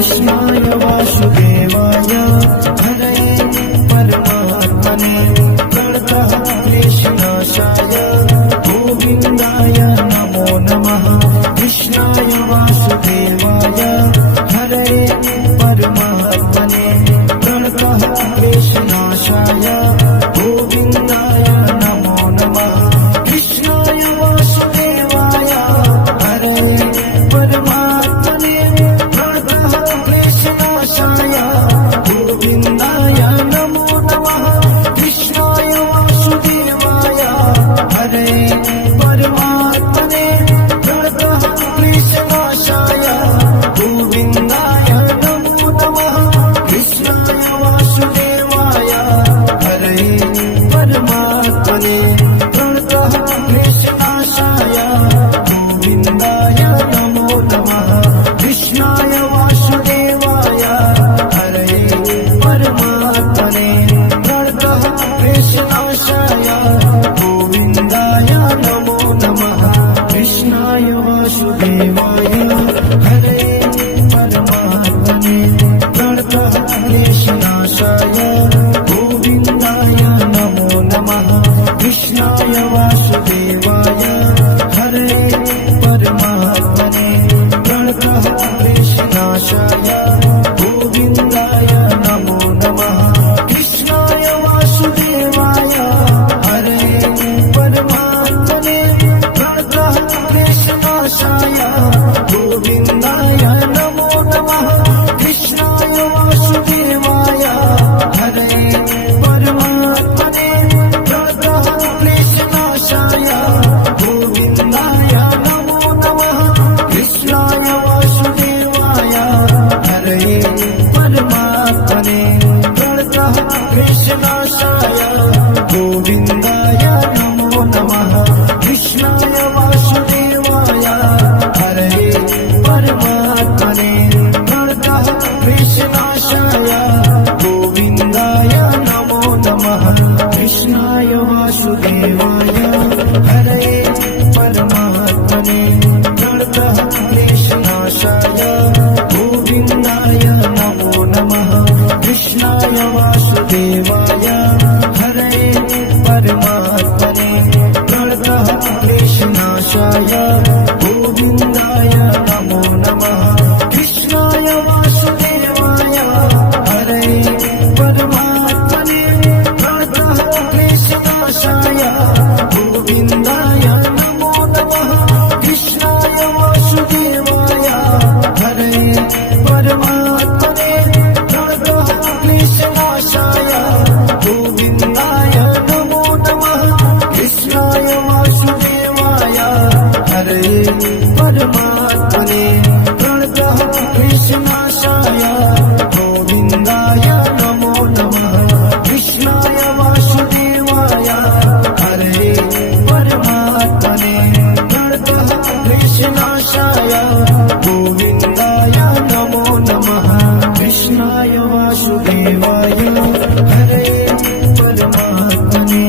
कृष्णाय वासुदेवाय हरे परमात्मने प्रणतः क्लेशनाशाय गोविन्दाय नमो नमः। कृष्णाय वासुदेवाय हरे परमात्मने प्रणतः क्लेशनाशाय गोविन्दाय नमो नमः। कृष्णाय वासुदेवाय हरे परमात्मने प्रणतः क्लेशनाशाय गोविन्दाय नमो नमः। कृष्णाय वासुदेवाय हरे परमात्मने प्रणतः क्लेशनाशाय गोविन्दाय नमो नमः। कृष्णाय वासुदेवाय हरे परमात्मने प्रणतः क्लेशनाशाय गोविन्दाय नमो नमः। कृष्णाय वासुदेवाय हरे परमात्मने प्रणतः क्लेशनाशाय गोविन्दाय नमो नमः। कृष्णाय वासुदेवाय हरे परमात्मने प्रणतः क्लेशनाशाय गोविन्दाय नमो नमः। कृष्णाय वासुदेवाय हरे परमात्मने प्रणतः क्लेशनाशाय गोविन्दाय नमो नमः। कृष्णाय वासुदेवाय हरे परमात्मने प्रणतः क्लेशनाशाय गोविन्दाय नमो नमः। कृष्णाय वासुदेवाय हरे परमात्मने प्रणतः क्लेशनाशाय गोविन्दाय नमो नमः। कृष्णाय वासुदेवाय हरे परमात्मने प्रणतः क्लेशनाशाय गोविन्दाय नमो नमः। कृष्णाय वासुदेवाय हरे परमात्मने प्रणतः क्लेशनाशाय गोविन्दाय नमो नमः। कृष्णाय वासुदेवाय हरे परमात्मने प्रणतः क्लेशनाशाय गोविन्दाय नमो नमः। कृष्णाय वासुदेवाय हरे परमात्मने प्रणतः क्लेशनाशाय गोविन्दाय नमो नमः। कृष्णाय वासुदेवाय हरे परमात्मने प्रणतः क्लेशनाशाय गोविन्दाय नमो नमः। कृष्णाय वासुदेवाय हरे परमात्मने प्रणतः क्लेशनाशाय गोविन्दाय नमो नमः। कृष्णाय वासुदेवाय हरे परमात्मने प्रणतः क्लेशनाशाय गोविन्दाय नमो नमः। कृष्णाय वासुदेवाय हरे परमात्मने प्रणतः क्लेशनाशाय गोविन्दाय नमो नमः। कृष्णाय वासुदेवाय हरे परमात्मने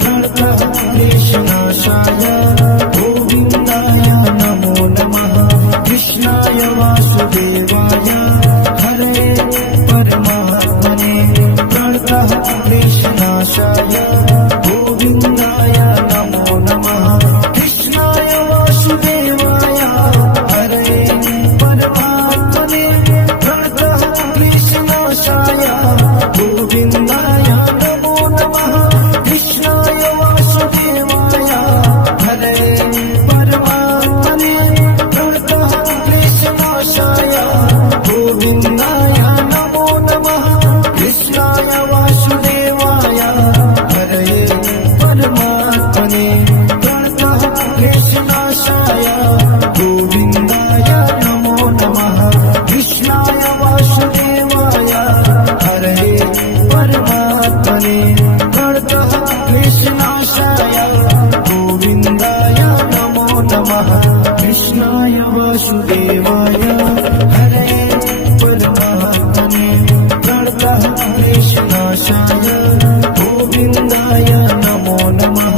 प्रणतः क्लेशनाशाय गोविन्दाय नमो नमः। कृष्णाय वासुदेवाय हरे परमात्मने प्रणतः क्लेशनाशाय गोविन्दाय नमो नमः। कृष्णाय वासुदेवाय हरे परमात्मने प्रणतः क्लेशनाशाय गोविन्दाय नमो नमः। कृष्णाय वासुदेवाय हरे परमात्मने प्रणतः क्लेशनाशाय गोविन्दाय नमो नमः। कृष्णाय वासुदेवाय हरे परमात्मने प्रणतः क्लेशनाशाय गोविन्दाय नमो नमः। कृष्णाय वासुदेवाय हरे परमात्मने प्रणतः क्लेशनाशाय गोविन्दाय नमो नमः। कृष्णाय वासुदेवाय हरे परमात्मने प्रणतः क्लेशनाशाय गोविन्दाय नमो नमः।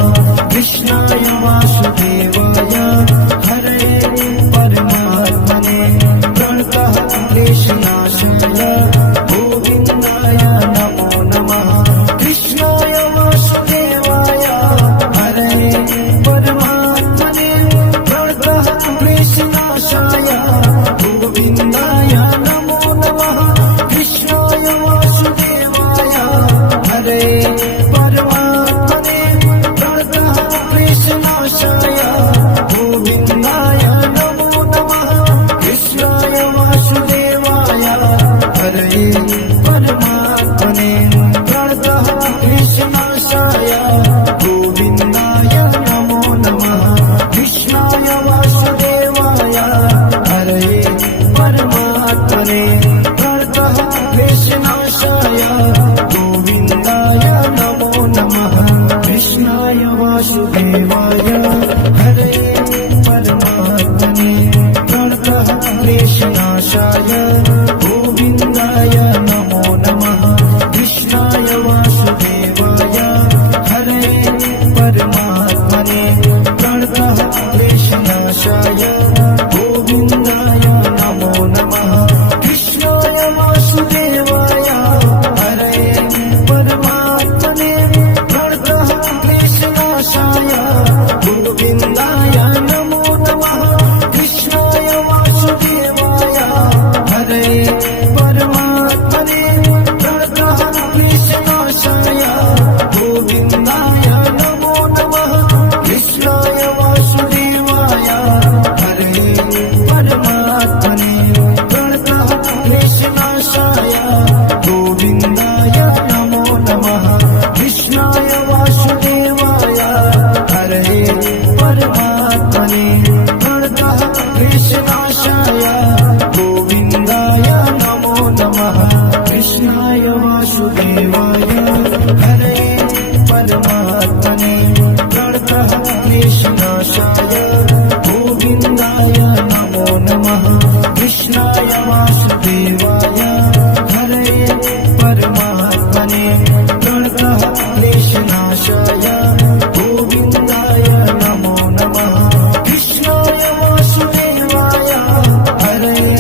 कृष्णाय वासुदेवाय हरे परमात्मने प्रणतः क्लेशनाशाय प्रणतः क्लेशनाशाय गोविन्दाय नमो नमः कृष्णाय वासुदेवाय हरये परमात्मने प्रणतः क्लेशनाशाय गोविन्दाय नमो नमः कृष्णाय वासुदेवाय हरये परमात्मने प्रणतः क्लेशनाशाय गोविन्दाय नमो नमः कृष्णाय वासुदेवाय हरये परमात्मने प्रणतः क्लेशनाशाय गोविन्दाय नमो नमः कृष्णाय वासुदेवाय हरये परमात्मने प्रणतः क्लेशनाशाय गोविन्दाय नमो नमः कृष्णाय वासुदेवाय हरये परमात्मने प्रणतः क्लेशनाशाय गोविन्दाय नमो नमः कृष्णाय वासुदेवाय हरये परमात्मने प्रणतः क्लेशनाशाय गोविन्दाय नमो नमः कृष्णाय वासुदेवाय हरये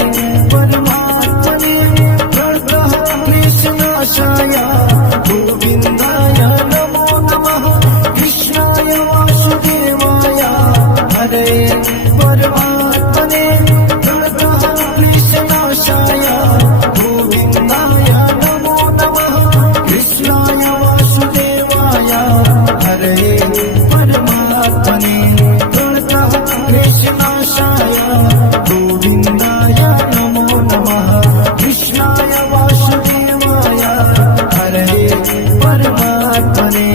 परमात्मने प्रणतः क्लेशनाशाय गोविन्दाय नमो नमः कृष्णाय वासुदेवाय हरये परमात्मने प्रणतः क्लेशनाशाय गोविन्दाय नमो नमः कृष्णाय वासुदेवाय हरये परमात्मने प्रणतः क्लेशनाशाय गोविन्दाय नमो नमः कृष्णाय वासुदेवाय हरये परमात्मने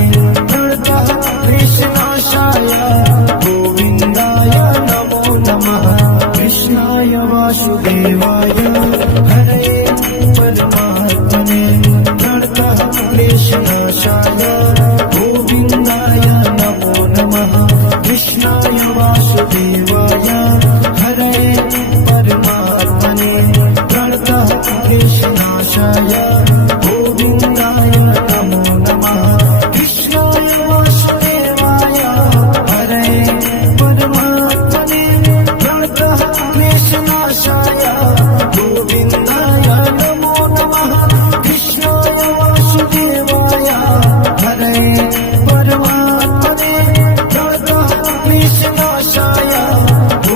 प्रणतः क्लेशनाशाय गोविन्दाय नमो नमः कृष्णाय वासुदेवाय हरये परमात्मने प्रणतः क्लेशनाशाय गोविन्दाय नमो नमः कृष्णाय वासुदेवाय हरये परमात्मने प्रणतः क्लेशनाशाय गोविन्दाय नमो नमः कृष्णाय वासुदेवाय हरये परमात्मने प्रणतः क्लेशनाशाय गोविन्दाय नमो नमः कृष्णाय वासुदेवाय हरये परमात्मने प्रणतः क्लेशनाशाय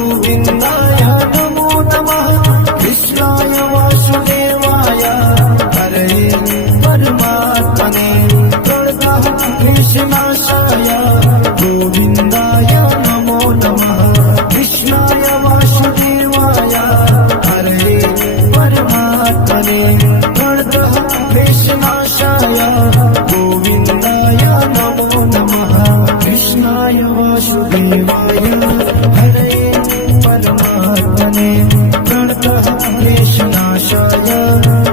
गोविन्दाय नमो नमः कृष्णाय वासुदेवाय हरये परमात्मने प्रणतः क्लेशनाशाय गोविन्दाय नमो नमः कृष्णाय वासुदेवाय हरये परमात्मने प्रणतः क्लेशनाशाय गोविन्दाय नमो नमः कृष्णाय वासुदेवाय हरये परमात्मने प्रणतः क्लेशनाशाय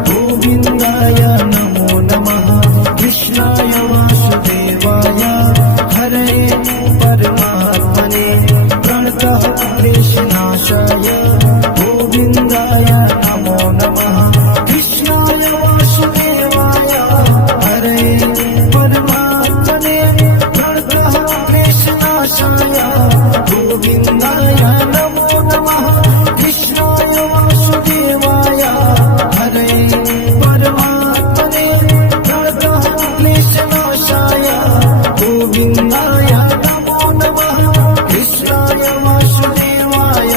गोविन्दाय नमो नमः कृष्णाय वासुदेवाय हरये परमात्मने प्रणतः क्लेशनाशाय गोविन्दाय नमो नमः कृष्णाय वासुदेवाय हरये परमात्मने प्रणतः क्लेशनाशाय गोविन्दाय नमो नमः कृष्णाय वासुदेवाय हरये परमात्मने प्रणतः क्लेशनाशाय गोविन्दाय नमो नमः कृष्णाय वासुदेवाय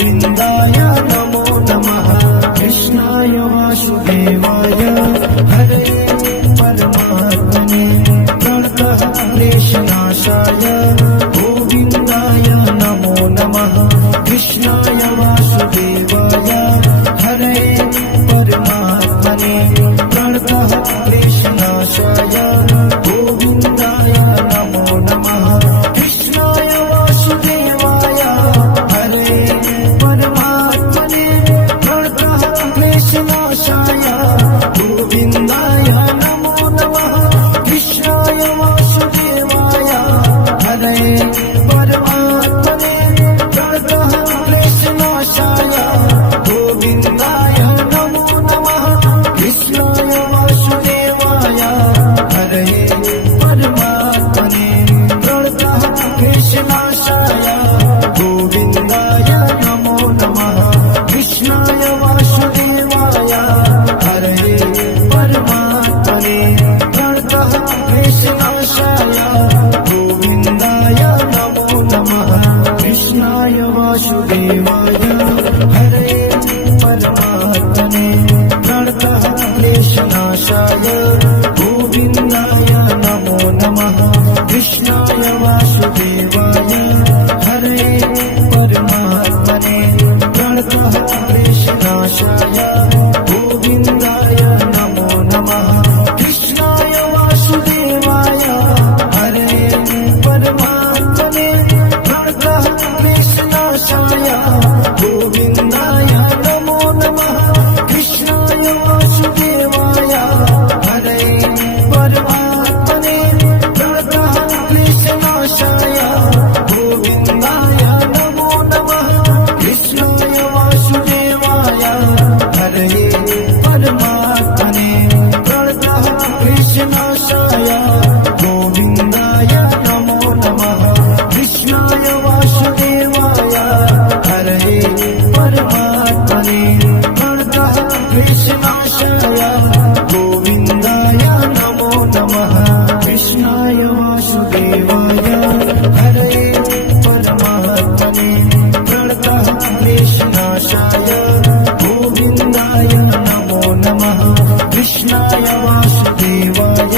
गोविन्दाय नमो नमः कृष्णाय वासुदेवाय हरे परमात्मने प्रणतः क्लेशनाशाय गोविन्दाय नमो नमः कृष्णाय वासुदेवाय हरे परमात्मने प्रणतः क्लेशनाशाय गोविन्दाय नमो नमः कृष्णाय वासुदेवाय हरे परमात्मने प्रणतः क्लेशनाशाय गोविन्दाय नमो नमः कृष्णाय वासुदेवाय हरे परमात्मने प्रणतः क्लेशनाशाय गोविन्दाय नमो नमः कृष्णाय वासुदेवाय हरे परमात्मने प्रणतः क्लेशनाशाय गोविन्दाय नमो नमः कृष्णाय वासुदेवाय हरे परमात्मने प्रणतः क्लेशनाशाय गोविन्दाय नमो नमः कृष्णाय वासुदेवाय हरे परमात्मने प्रणतः क्लेशनाशाय गोविन्दाय नमो नमः कृष्णाय वासुदेवाय हरे परमात्मने प्रणतः क्लेशनाशाय गोविन्दाय नमो नमः कृष्णाय वासुदेवाय हरे परमात्मने प्रणतः क्लेशनाशाय गोविन्दाय नमो नमः कृष्णाय वासुदेवाय हरे परमात्मने प्रणतः क्लेशनाशाय गोविन्दाय नमो नमः कृष्णाय वासुदेवाय हरे परमात्मने प्रणतः क्लेशनाशाय गोविन्दाय नमो नमः कृष्णाय वासुदेवाय हरे परमात्मने प्रणतः क्लेशनाशाय गोविन्दाय नमो नमः कृष्णाय वासुदेवाय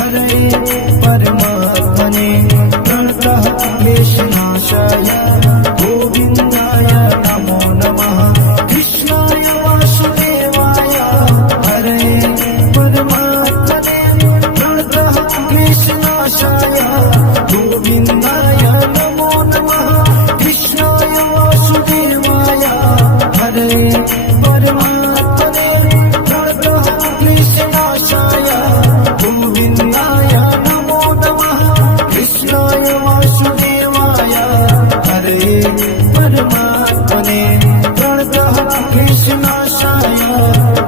हरे परमात्मने प्रणतः क्लेशनाशाय गोविन्दाय नमो नमः कृष्णाय वासुदेवाय हरे परमात्मने प्रणतः क्लेशनाशाय गोविन्दाय नमो नमः कृष्णाय वासुदेवाय हरे परमात्मने प्रणतः क्लेशनाशाय गोविन्दाय नमो नमः कृष्णाय वासुदेवाय हरे परमात्मने प्रणतः क्लेशनाशाय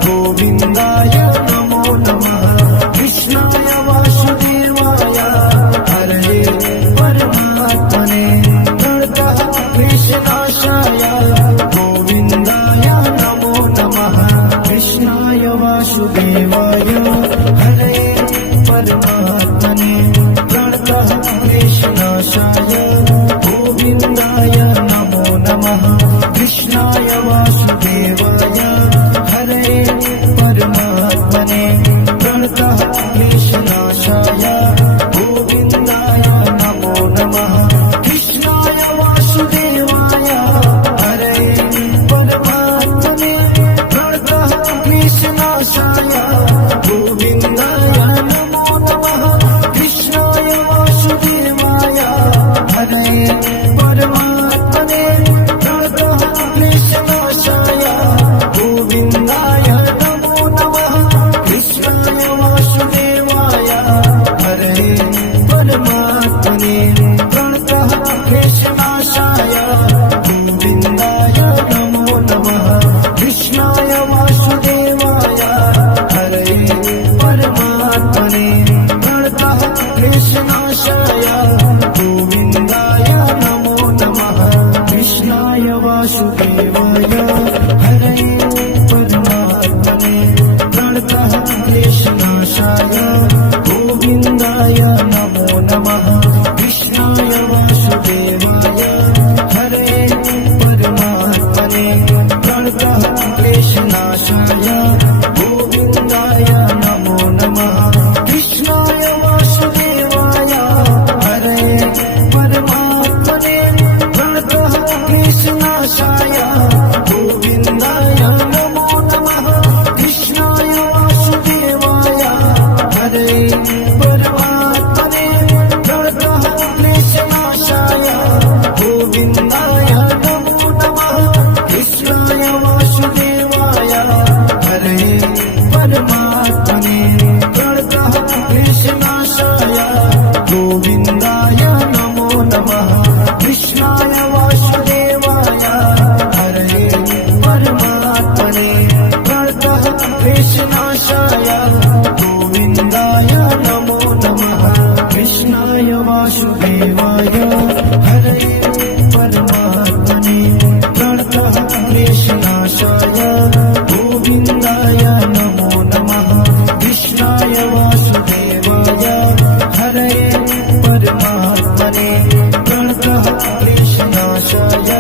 गोविन्दाय नमो नमः कृष्णाय वासुदेवाय हरे परमात्मने प्रणतः क्लेशनाशाय गोविन्दाय नमो नमः कृष्णाय वासुदेवाय हरे परमात्मने प्रणतः क्लेशनाशाय गोविन्दाय नमो नमः कृष्णाय वासुदेवाय हरे परमात्मने प्रणतः क्लेशनाशाय गोविन्दाय नमो नमः कृष्णाय वासुदेवाय हरे परमात्मने प्रणतः क्लेशनाशाय गोविन्दाय नमो नमः कृष्णाय वासुदेवाय हरे परमात्मने प्रणतः क्लेशनाशाय गोविन्दाय नमो नमः कृष्णाय वासुदेवाय हरे परमात्मने प्रणतः क्लेशनाशाय गोविन्दाय नमो नमः कृष्णाय वासुदेवाय हरे परमात्मने प्रणतः क्लेशनाशाय गोविन्दाय नमो नमः कृष्णाय वासुदेवाय हरे परमात्मने प्रणतः क्लेशनाशाय गोविन्दाय नमो नमः कृष्णाय वासुदेवाय हरे परमात्मने प्रणतः क्लेशनाशाय गोविन्दाय नमो नमः कृष्णाय वासुदेवाय हरे परमात्मने कृष्णनाशाय गोविन्दाय नमो नमः कृष्णाय वासुदेवाय हरे परमात्मने प्रणतः क्लेशनाशाय गोविन्दाय नमो नमः कृष्णाय वासुदेवाय हरे परमात्मने प्रणतः क्लेशनाशाय गोविन्दाय नमो नमः कृष्णाय वासुदेवाय हरे परमात्मने प्रणतः क्लेशनाशाय गोविन्दाय नमो नमः कृष्णाय वासुदेवाय हरे परमात्मने प्रणतः क्लेशनाशाय गोविन्दाय नमो नमः कृष्णाय वासुदेवाय हरे परमात्मने प्रणतः क्लेशनाशाय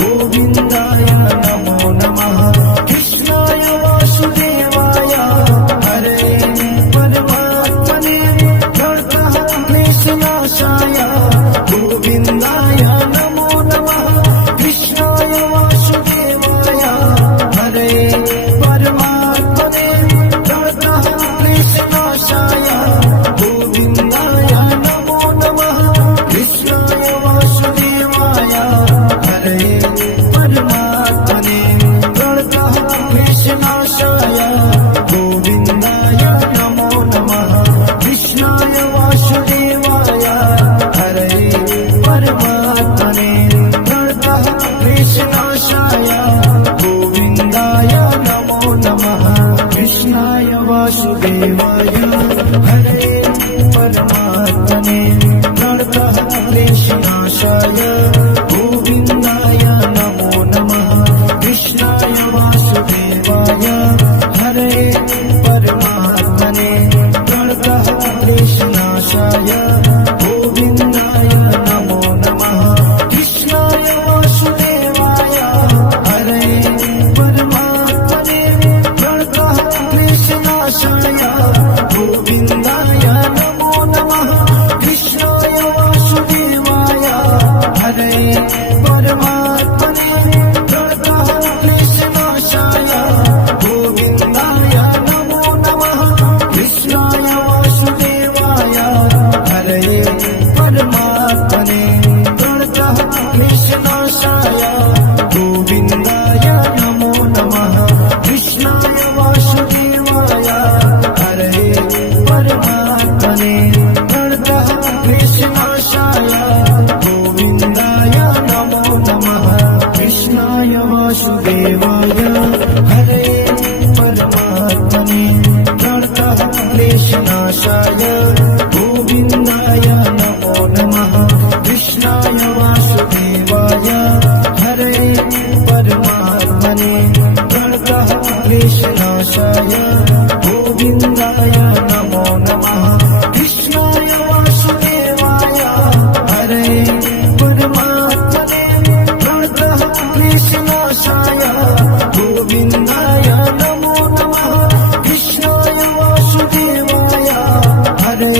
गोविन्दाय नमो नमः कृष्णाय वासुदेवाय हरे परमात्मने प्रणतः क्लेशनाशाय गोविन्दाय नमो नमः कृष्णाय वासुदेवाय हरे परमात्मने प्रणतः क्लेशनाशाय गोविन्दाय नमो नमः कृष्णाय वासुदेवाय हरे परमात्मने प्रणतः क्लेशनाशाय गोविन्दाय नमो नमः कृष्णाय वासुदेवाय हरे परमात्मने प्रणतः क्लेशनाशाय गोविन्दाय नमो नमः कृष्णाय वासुदेवाय हरे परमात्मने प्रणतः क्लेशनाशाय गोविन्दाय नमो नमः कृष्णाय वासुदेवाय हरे परमात्मने प्रणतः क्लेशनाशाय गोविन्दाय नमो नमः कृष्णाय वासुदेवाय हरे परमात्मने प्रणतः क्लेशनाशाय गोविन्दाय नमो नमः कृष्णाय वासुदेवाय हरे परमात्मने प्रणतः क्लेशनाशाय गोविन्दाय नमो नमः कृष्णाय वासुदेवाय हरे परमात्मने प्रणतः क्लेशनाशाय गोविन्दाय नमो नमः कृष्णाय वासुदेवाय हरे परमात्मने प्रणतः क्लेशनाशाय गोविन्दाय नमो नमः कृष्णाय वासुदेवाय हरे परमात्मने प्रणतः क्लेशनाशाय गोविन्दाय नमो नमः कृष्णाय वासुदेवाय हरे परमात्मने प्रणतः क्लेशनाशाय गोविन्दाय नमो नमः कृष्णाय वासुदेवाय हरे परमात्मने प्रणतः क्लेशनाशाय गोविन्दाय नमो नमः कृष्णाय वासुदेवाय हरे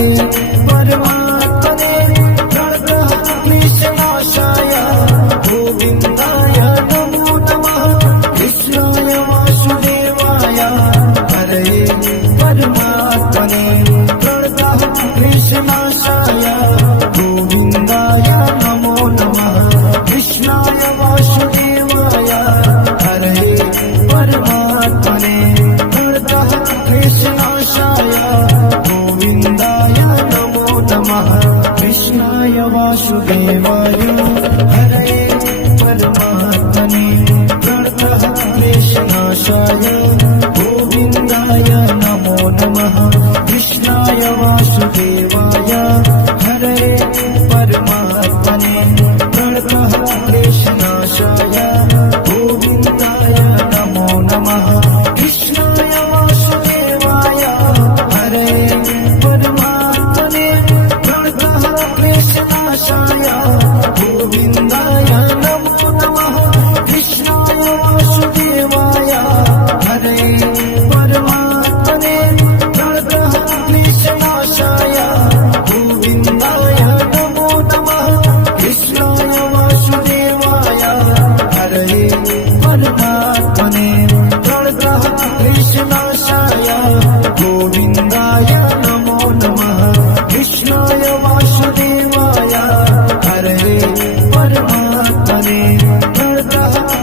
परमात्मने प्रणतः क्लेशनाशाय गोविन्दाय नमो नमः कृष्णाय वासुदेवाय हरे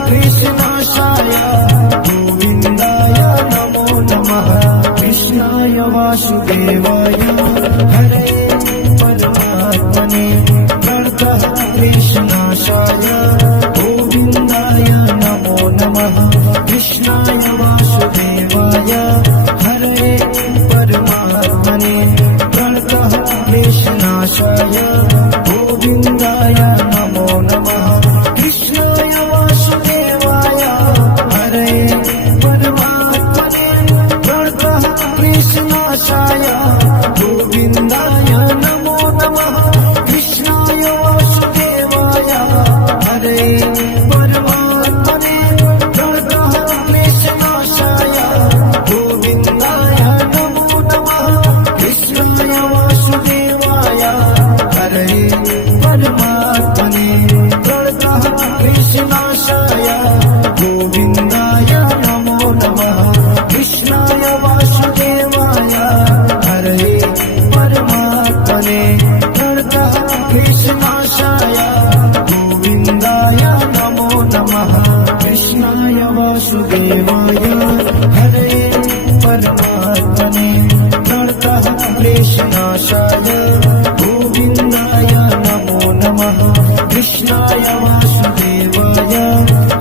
कृष्णाशाय गोविन्दाय नमो नमः कृष्णाय वासुदेवाय हरे परमात्मने प्रणतः कृष्णाशाय गोविन्दाय नमो नमः कृष्णाय वासुदेवाय हरे परमात्मने प्रणतः क्लेशनाशाय गोविन्दाय नमो नमः कृष्णाय वासुदेवाय हरे परमात्मने प्रणतः क्लेशनाशाय गोविन्दाय नमो नमः कृष्णाय वासुदेवाय हरे परमात्मने प्रणतः क्लेशनाशाय गोविन्दाय नमो नमः कृष्णाय वासुदेवाय हरे परमात्मने प्रणतः क्लेशनाशाय गोविन्दाय नमो नमः कृष्णाय वासुदेवाय हरे परमात्मने प्रणतः क्लेशनाशाय गोविन्दाय नमो नमः कृष्णाय वासुदेवाय हरे परमात्मने प्रणतः क्लेशनाशाय गोविन्दाय नमो नमः कृष्णाय वासुदेवाय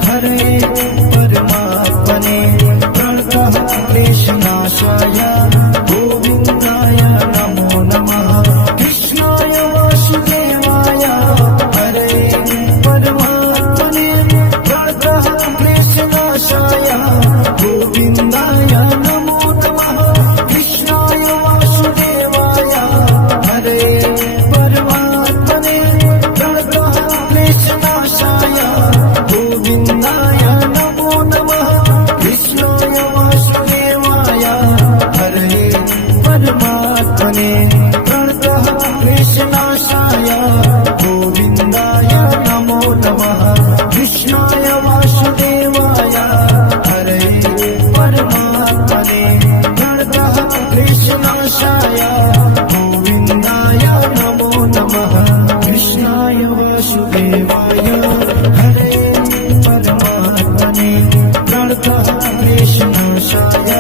हरे परमात्मने प्रणतः क्लेशनाशाय गोविन्दाय नमो नमः कृष्णाय वासुदेवाय हरे परमात्मने प्रणतः क्लेशनाशाय गोविन्दाय नमो नमः कृष्णाय वासुदेवाय हरे परमात्मने प्रणतः क्लेशनाशाय गोविन्दाय नमो नमः कृष्णाय वासुदेवाय हरे परमात्मने प्रणतः क्लेशनाशाय गोविन्दाय नमो नमः कृष्णाय वासुदेवाय हरे परमात्मने प्रणतः क्लेशनाशाय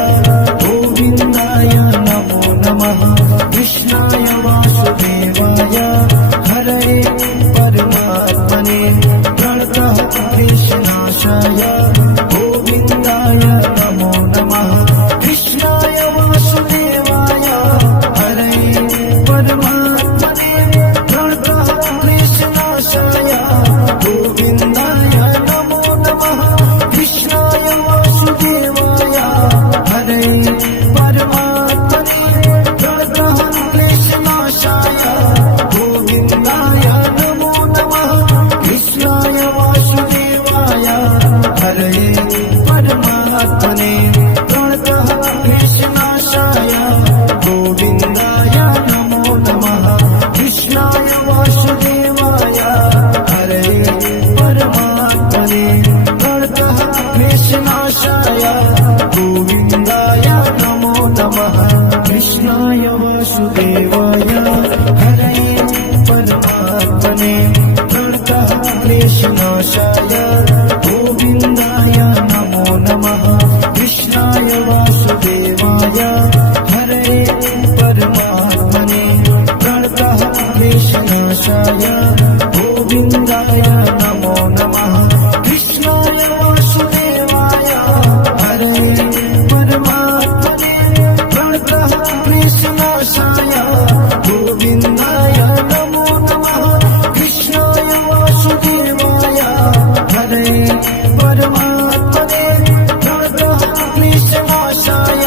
गोविन्दाय नमो नमः कृष्णाय वासुदेवाय हरे परमात्मने प्रणतः क्लेशनाशाय गोविन्दाय नमो नमः कृष्णाय वासुदेवाय हरे परमात्मने प्रणतः क्लेशनाशाय गोविन्दाय नमो नमः कृष्णाय वासुदेवाय हरे परमात्मने प्रणतः क्लेशनाशाय गोविन्दाय नमो नमः कृष्णाय वासुदेवाय हरे परमात्मने प्रणतः क्लेशनाशाय गोविन्दाय नमो नमः कृष्णाय वासुदेवाय हरे परमात्मने प्रणतः क्लेशनाशाय गोविन्दाय नमो नमः कृष्णाय वासुदेवाय हरे परमात्मने प्रणतः क्लेशनाशाय गोविन्दाय नमो नमः कृष्णाय वासुदेवाय हरे परमात्मने प्रणतः क्लेशनाशाय गोविन्दाय नमो नमः कृष्णाय वासुदेवाय हरे परमात्मने प्रणतः क्लेशनाशाय गोविन्दाय नमो नमः कृष्णाय वासुदेवाय हरे परमात्मने प्रणतः क्लेशनाशाय गोविन्दाय नमो नमः कृष्णाय वासुदेवाय हरे परमात्मने प्रणतः क्लेशनाशाय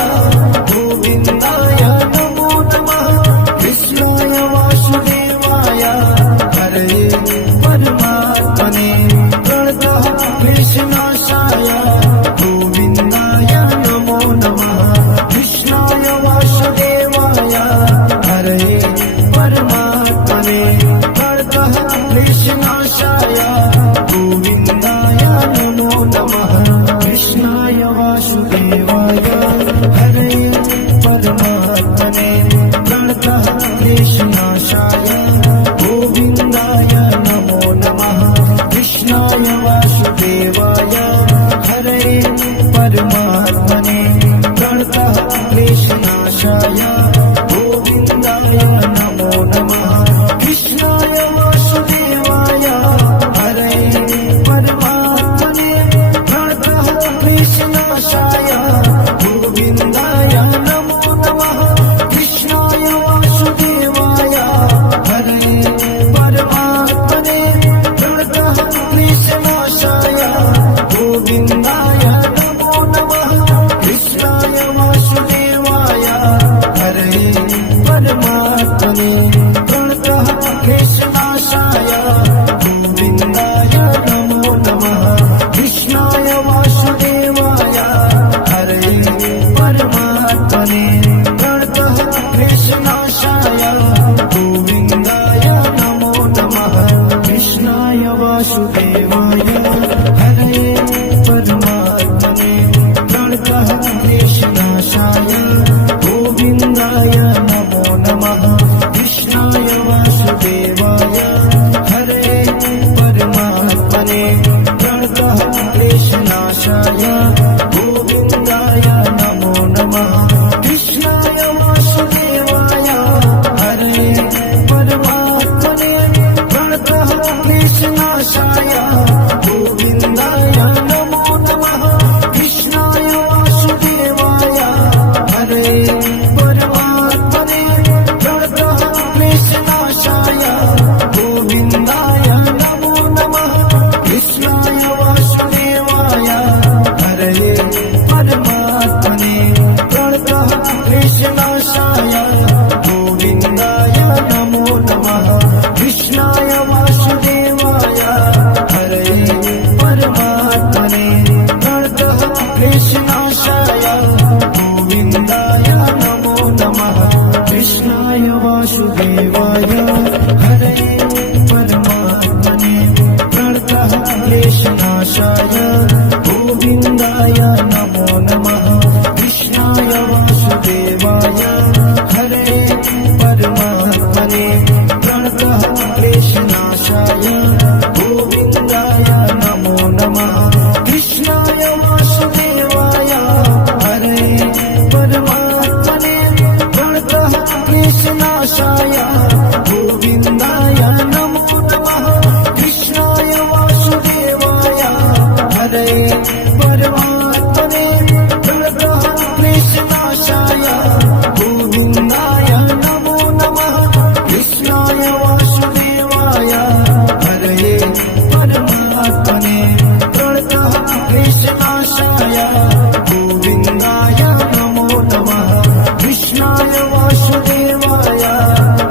गोविन्दाय नमो नमः कृष्णाय वासुदेवाय हरे परमात्मने प्रणतः क्लेशनाशाय गोविन्दाय नमो नमः कृष्णाय वासुदेवाय हरे परमात्मने प्रणतः क्लेशनाशाय गोविन्दाय नमो नमः कृष्णाय वासुदेवाय हरे परमात्मने प्रणतः क्लेशनाशाय गोविन्दाय नमो नमः कृष्णाय वासुदेवाय गोविन्दाय नमो नमः कृष्णाय वासुदेवाय हरे परमात्मने प्रणतः क्लेशनाशाय गोविन्दाय नमो नमः कृष्णाय वासुदेवाय हरे परमात्मने प्रणतः क्लेशनाशाय गोविन्दाय नमो नमः कृष्णाय वासुदेवाय हरे परमात्मने प्रणतः क्लेशनाशाय गोविन्दाय नमो नमः कृष्णाय वासुदेवाय हरे परमात्मने प्रणतः क्लेशनाशाय गोविन्दाय नमो नमः कृष्णाय वासुदेवाय हरे परमात्मने प्रणतः क्लेशनाशाय गोविन्दाय नमो नमः कृष्णाय वासुदेवाय हरे परमात्मने प्रणतः क्लेशनाशाय गोविन्दाय नमो नमः कृष्णाय वासुदेवाय हरे परमात्मने प्रणतः क्लेशनाशाय गोविन्दाय नमो नमः कृष्णाय वासुदेवाय हरे परमात्मने प्रणतः क्लेशनाशाय गोविन्दाय नमो नमः कृष्णाय वासुदेवाय हरे परमात्मने प्रणतः क्लेशनाशाय गोविन्दाय नमो नमः कृष्णाय वासुदेवाय हरे परमात्मने प्रणतः क्लेशनाशाय गोविन्दाय नमो नमः कृष्णाय वासुदेवाय हरे परमात्मने प्रणतः क्लेशनाशाय गोविन्दाय नमो नमः कृष्णाय वासुदेवाय हरे परमात्मने प्रणतः क्लेशनाशाय गोविन्दाय नमो नमः कृष्णाय वासुदेवाय हरे परमात्मने प्रणतः क्लेशनाशाय गोविन्दाय नमो नमः कृष्णाय वासुदेवाय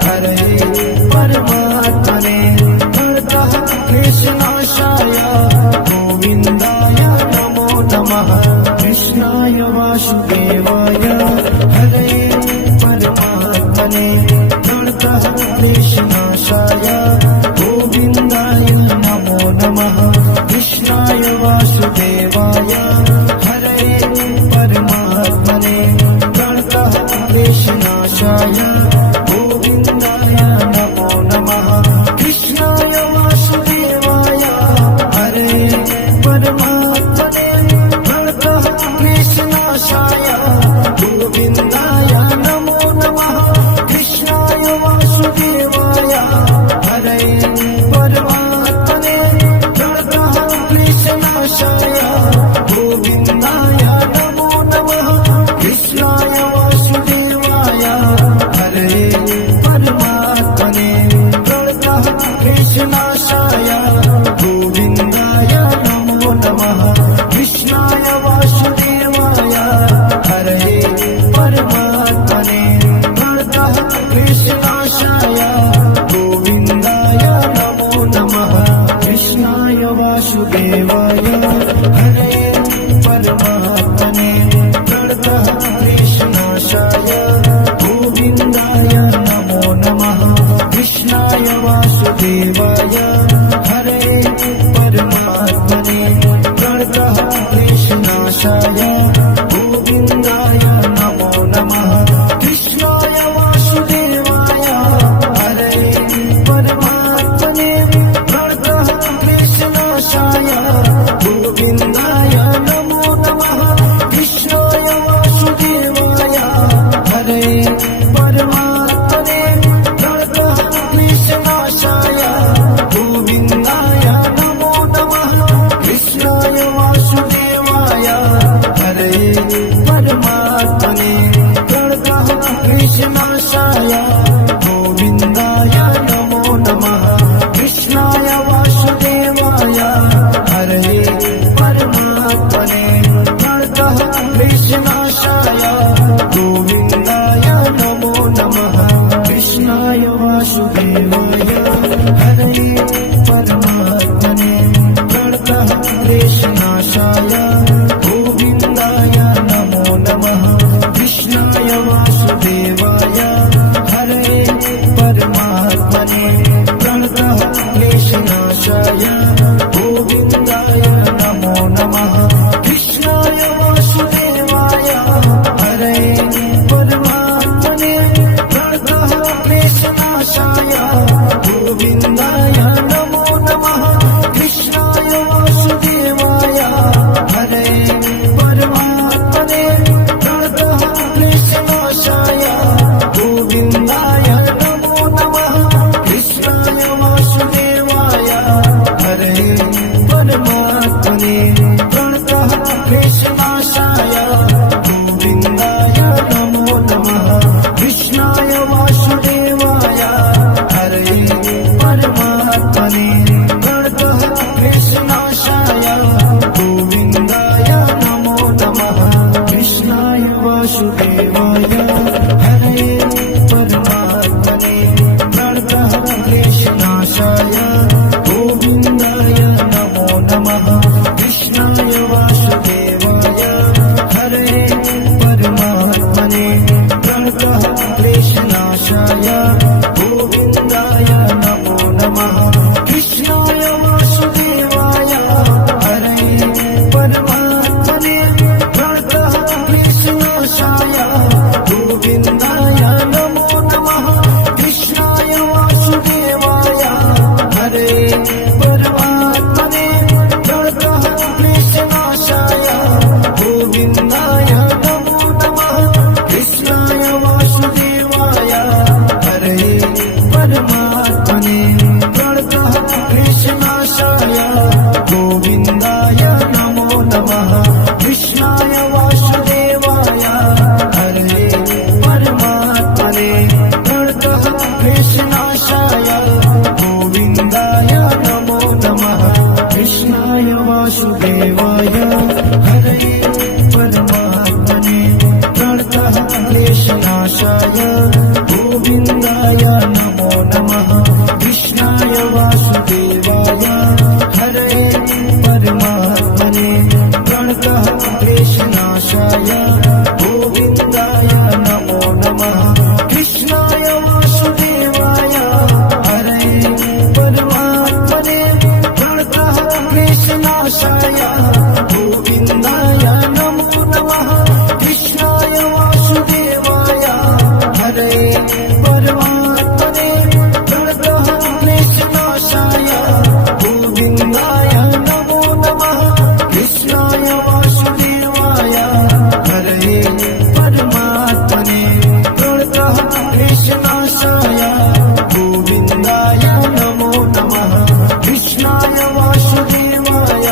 हरे परमात्मने प्रणतः क्लेशनाशाय गोविन्दाय नमो नमः कृष्णाय वासुदेवाय हरे परमात्मने प्रणतः क्लेशनाशाय गोविन्दाय नमो नमः कृष्णाय वासुदेवाय हरे परमात्मने प्रणतः क्लेशनाशाय गोविन्दाय नमो नमः कृष्णाय वासुदेवाय हरे परमात्मने प्रणतः क्लेशनाशाय गोविन्दाय नमो नमः कृष्णाय वासुदेवाय हरे परमात्मने प्रणतः क्लेशनाशाय गोविन्दाय कृष्णनाशाय गोविन्दाय नमो नमः कृष्णाय वासुदेवाय हरे परमात्मने प्रणतः क्लेशनाशाय गोविन्दाय नमो नमः कृष्णाय वासुदेवाय हरे परमात्मने प्रणतः क्लेशनाशाय गोविन्दाय नमो नमः कृष्णाय वासुदेवाय हरे परमात्मने प्रणतः क्लेशनाशाय गोविन्दाय नमो नमः कृष्णाय वासुदेवाय हरे परमात्मने प्रणतः क्लेशनाशाय गोविन्दाय नमो नमः कृष्णाय वासुदेवाय हरे परमात्मने प्रणतः क्लेशनाशाय गोविन्दाय नमो नमः कृष्णाय वासुदेवाय हरे परमात्मने प्रणतः क्लेशनाशाय गोविन्दाय नमो नमः कृष्णाय वासुदेवाय हरे परमात्मने प्रणतः क्लेशनाशाय गोविन्दाय नमो नमः कृष्णाय वासुदेवाय हरे परमात्मने प्रणतः क्लेशनाशाय गोविन्दाय नमो नमः कृष्णाय वासुदेवाय हरे परमात्मने प्रणतः क्लेशनाशाय गोविन्दाय नमो नमः कृष्णाय वासुदेवाय हरे परमात्मने प्रणतः क्लेशनाशाय गोविन्दाय नमो नमः कृष्णाय वासुदेवाय हरे परमात्मने प्रणतः क्लेशनाशाय गोविन्दाय नमो नमः कृष्णाय वासुदेवाय हरे परमात्मने प्रणतः क्लेशनाशाय गोविन्दाय नमो नमः कृष्णाय वासुदेवाय हरे परमात्मने प्रणतः क्लेशनाशाय गोविन्दाय नमो नमः कृष्णाय वासुदेवाय हरे परमात्मने प्रणतः क्लेशनाशाय गोविन्दाय नमो नमः कृष्णाय वासुदेवाय हरे परमात्मने प्रणतः क्लेशनाशाय गोविन्दाय नमो नमः कृष्णाय वासुदेवाय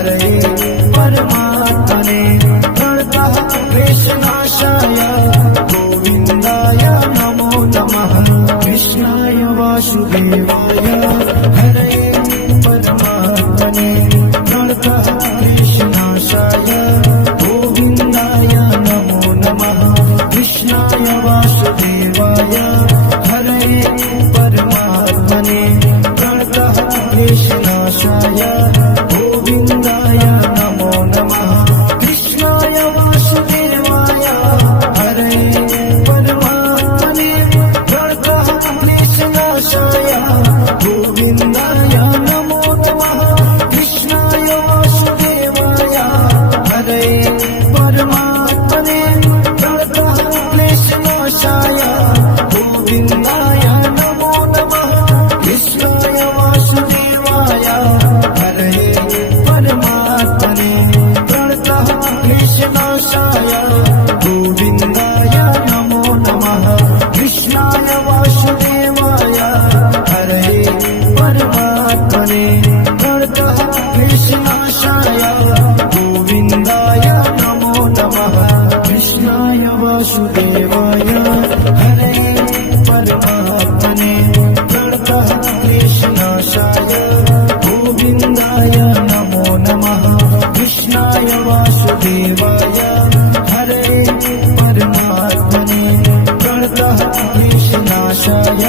हरे परमात्मने प्रणतः क्लेशनाशाय गोविन्दाय नमो नमः कृष्णाय वासुदेवाय हरे परमात्मने प्रणतः क्लेशनाशाय गोविन्दाय नमो नमः कृष्णाय वासुदेवाय हरे परमात्मने प्रणतः क्लेशनाशाय गोविन्दाय नमो नमः कृष्णाय वासुदेवाय हरे परमात्मने प्रणतः क्लेशनाशाय गोविन्दाय नमो नमः कृष्णाय वासुदेवाय हरे परमात्मने प्रणतः क्लेशनाशाय गोविन्दाय नमो नमः कृष्णाय वासुदेवाय हरे परमात्मने प्रणतः क्लेशनाशाय गोविन्दाय नमो नमः कृष्णाय वासुदेवाय हरे परमात्मने प्रणतः क्लेशनाशाय गोविन्दाय नमो नमः कृष्णाय वासुदेवाय हरे परमात्मने प्रणतः क्लेशनाशाय गोविन्दाय नमो नमः कृष्णाय वासुदेवाय हरे परमात्मने प्रणतः क्लेशनाशाय गोविन्दाय नमो नमः कृष्णाय वासुदेवाय हरे परमात्मने प्रणतः क्लेशनाशाय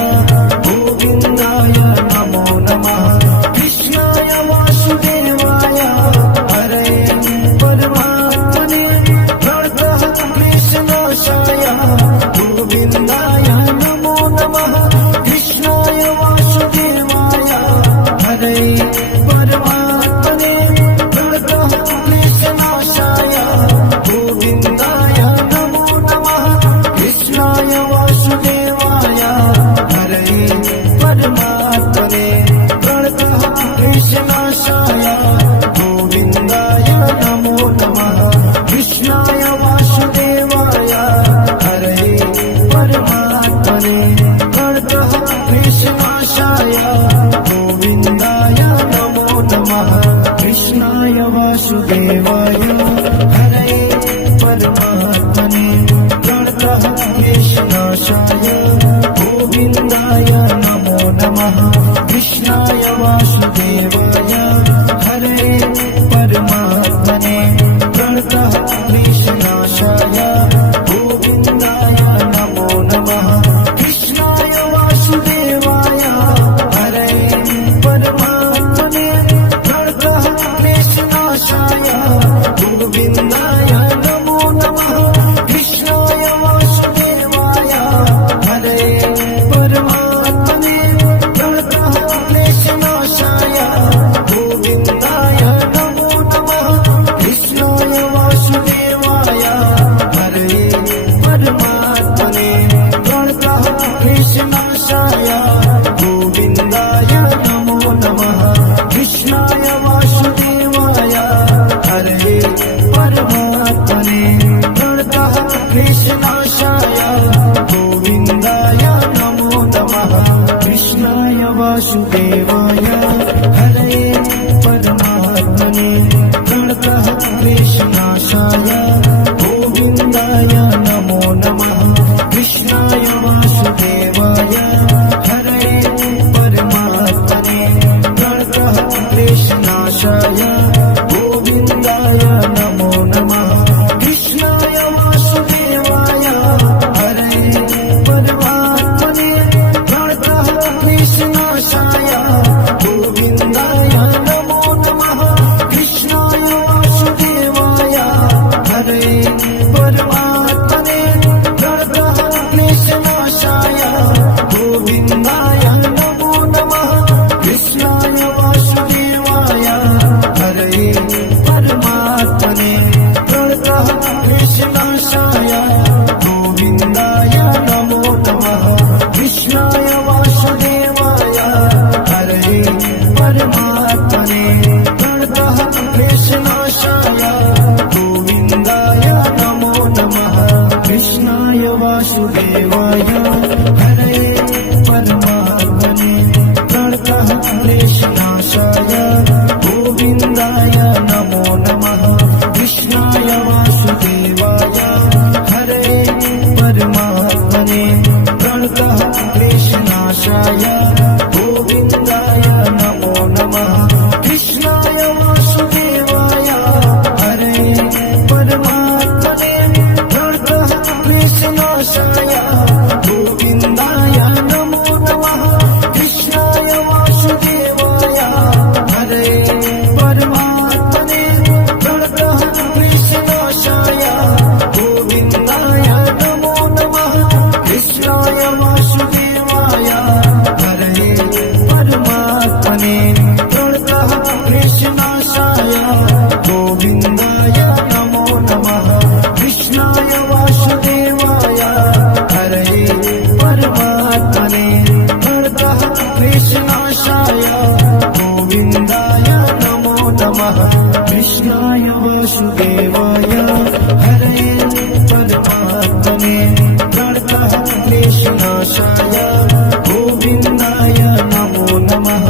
गोविन्दाय नमो नमः कृष्णाय वासुदेवाय हरे वासुदेवाय हरे परमात्मने प्रणतः क्लेशनाशाय गोविन्दाय नमो नमः कृष्णाय वासुदेवाय हरे परमात्मने प्रणतः क्लेशनाशाय गोविन्दाय नमो नमः कृष्णाय वासुदेवाय हरे परमात्मने प्रणतः क्लेशनाशाय गोविन्दाय नमो नमः कृष्णाय वासुदेवाय हरे परमात्मने प्रणतः क्लेशनाशाय गोविन्दाय नमो नमः कृष्णाय वासुदेवाय हरे परमात्मने प्रणतः क्लेशनाशाय गोविन्दाय नमो नमः कृष्णाय वासुदेवाय हरे परमात्मने प्रणतः क्लेशनाशाय गोविन्दाय नमो नमः कृष्णाय वासुदेवाय हरे परमात्मने प्रणतः क्लेशनाशाय गोविन्दाय नमो नमः कृष्णाय वासुदेवाय हरे परमात्मने प्रणतः क्लेशनाशाय गोविन्दाय नमो नमः कृष्णाय वासुदेवाय हरे परमात्मने प्रणतः क्लेशनाशाय गोविन्दाय नमो नमः कृष्णाय वासुदेवाय हरे परमात्मने प्रणतः क्लेशनाशाय गोविन्दाय नमो नमः कृष्णाय वासुदेवाय हरे परमात्मने प्रणतः क्लेशनाशाय गोविन्दाय नमो नमः कृष्णाय वासुदेवाय हरे परमात्मने प्रणतः क्लेशनाशाय गोविन्दाय नमो नमः कृष्णाय वासुदेवाय हरे परमात्मने प्रणतः क्लेशनाशाय गोविन्दाय नमो नमः कृष्णाय वासुदेवाय हरे परमात्मने प्रणतः क्लेशनाशाय गोविन्दाय नमो नमः कृष्णाय वासुदेवाय हरे परमात्मने प्रणतः क्लेशनाशाय गोविन्दाय नमो नमः कृष्णाय वासुदेवाय हरे परमात्मने प्रणतः क्लेशनाशाय गोविन्दाय नमो नमः कृष्णाय वासुदेवाय हरे परमात्मने प्रणतः क्लेशनाशाय गोविन्दाय नमो नमः कृष्णाय वासुदेवाय हरे परमात्मने प्रणतः क्लेशनाशाय गोविन्दाय नमो नमः कृष्णाय वासुदेवाय हरे परमात्मने प्रणतः क्लेशनाशाय गोविन्दाय नमो नमः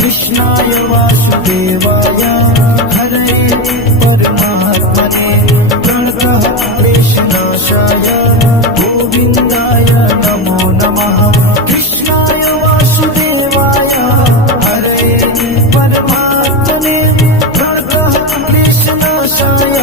कृष्णाय वासुदेवाय हरे परमात्मने प्रणतः क्लेशनाशाय गोविन्दाय नमो नमः कृष्णाय वासुदेवाय हरे परमात्मने प्रणतः क्लेशनाशाय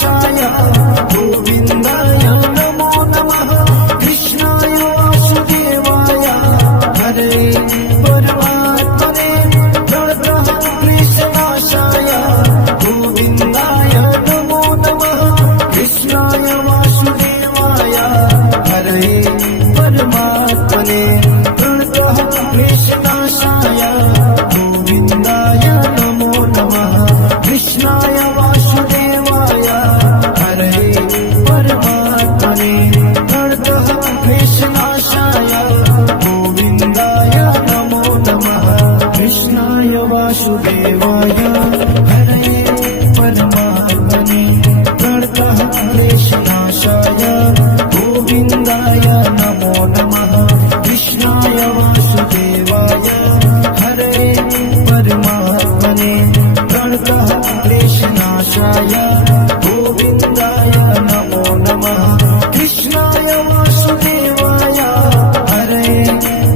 कृष्णनाशाय गोविन्दाय नमो नमः कृष्णाय वासुदेवाय हरे परमात्मने प्रणतः कृष्णनाशाय गोविन्दाय नमो नमः कृष्णाय वासुदेवाय हरे परमात्मने प्रणतः कृष्णनाशाय गोविन्दाय नमो नमः कृष्णाय वासुदेवाय हरे परमात्मने प्रणतः कृष्णनाशाय गोविन्दाय नमो नमः कृष्णाय वासुदेवाय हरे परमात्मने प्रणतः कृष्णनाशाय गोविन्दाय नमो नमः कृष्णाय वासुदेवाय हरे परमात्मने प्रणतः कृष्णनाशाय गोविन्दाय नमो नमः कृष्णाय वासुदेवाय हरे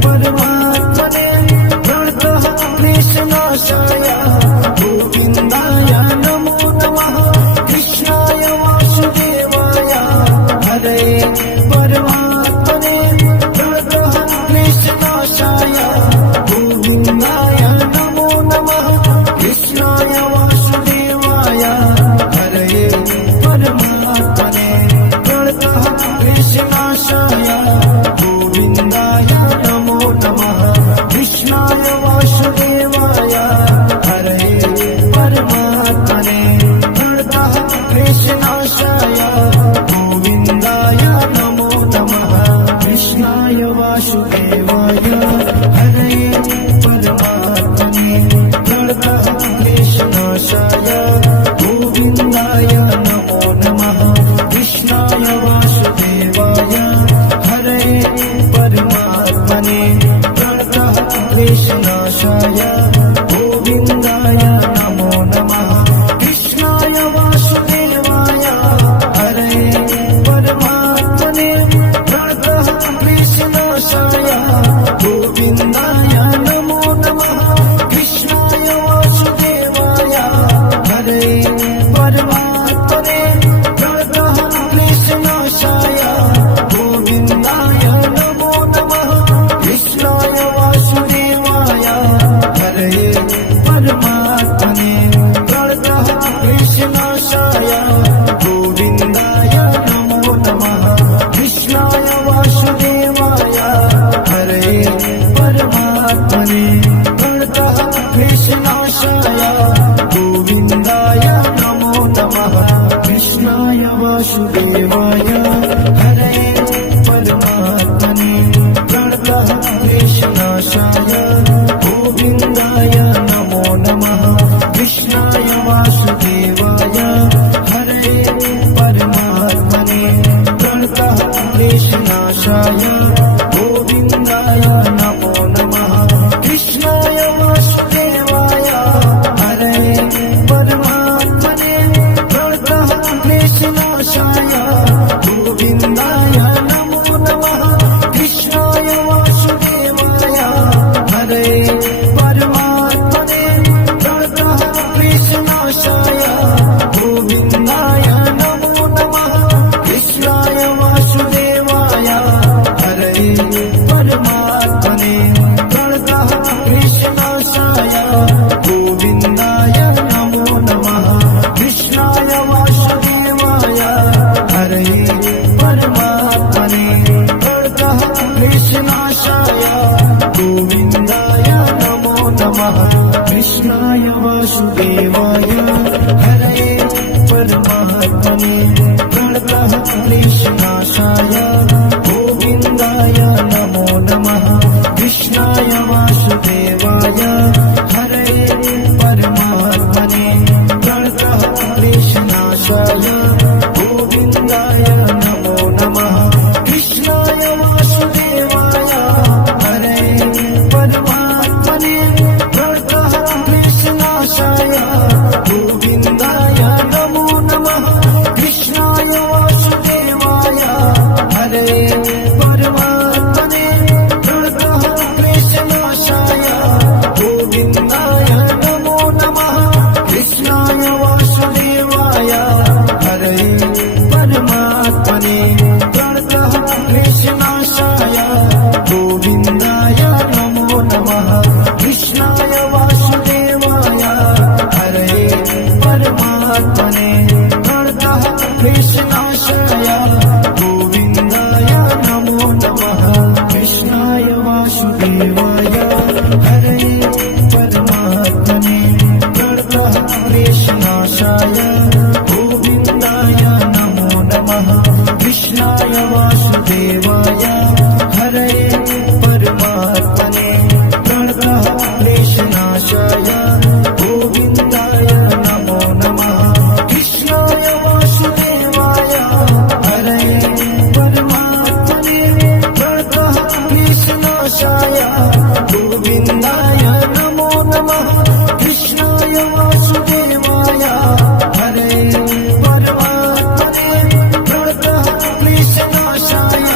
परमात्मने प्रणतः कृष्णनाशाय गोविन्दाय नमो नमः कृष्णाय वासुदेवाय हरे परमात्मने प्रणतः कृष्णनाशाय गोविन्दाय नमो नमः कृष्णाय वासुदेवाय हरे परमात्मने प्रणतः कृष्णनाशाय गोविन्दाय नमो नमः कृष्णाय वासुदेवाय हरे परमात्मने प्रणतः कृष्णनाशाय गोविन्दाय नमो नमः कृष्णाय वासुदेवाय हरे परमात्मने प्रणतः कृष्णनाशाय गोविन्दाय नमो नमः कृष्णाय वासुदेवाय हरे परमात्मने प्रणतः कृष्णनाशाय गोविन्दाय नमो नमः कृष्णाय वासुदेवाय हरे परमात्मने प्रणतः कृष्णनाशाय गोविन्दाय नमो नमः कृष्णाय वासुदेवाय हरे परमात्मने प्रणतः कृष्णनाशाय गोविन्दाय नमो नमः कृष्णाय वासुदेवाय हरे परमात्मने प्रणतः कृष्णनाशाय गोविन्दाय नमो नमः कृष्णाय वासुदेवाय हरे परमात्मने प्रणतः कृष्णनाशाय गोविन्दाय नमो नमः कृष्णाय वासुदेवाय हरे परमात्मने प्रणतः कृष्णनाशाय गोविन्दाय नमो नमः कृष्णाय वासुदेवाय हरे परमात्मने प्रणतः कृष्णनाशाय गोविन्दाय नमो नमः कृष्णाय वासुदेवाय हरे परमात्मने प्रणतः कृष्णनाशाय प्रणतः क्लेशनाशाय गोविन्दाय नमो नमः कृष्णाय वासुदेवाय हरे परमात्मने प्रणतः क्लेशनाशाय गोविन्दाय नमो नमः कृष्णाय वासुदेवाय हरे परमात्मने प्रणतः क्लेशनाशाय गोविन्दाय नमो नमः कृष्णाय वासुदेवाय हरे परमात्मने प्रणतः क्लेशनाशाय गोविन्दाय नमो नमः कृष्णाय वासुदेवाय हरे परमात्मने प्रणतः क्लेशनाशाय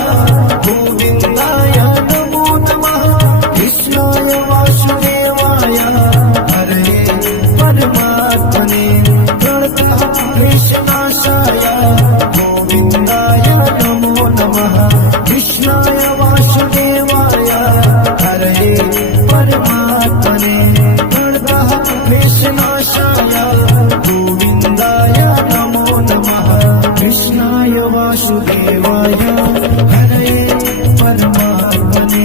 गोविन्दाय नमो नमः कृष्णाय वासुदेवाय हरे परमात्मने प्रणतः क्लेशनाशाय गोविन्दाय नमो नमः कृष्णाय वासुदेवाय हरे परमात्मने प्रणतः क्लेशनाशाय गोविन्दाय नमो नमः कृष्णाय वासुदेवाय हरे परमात्मने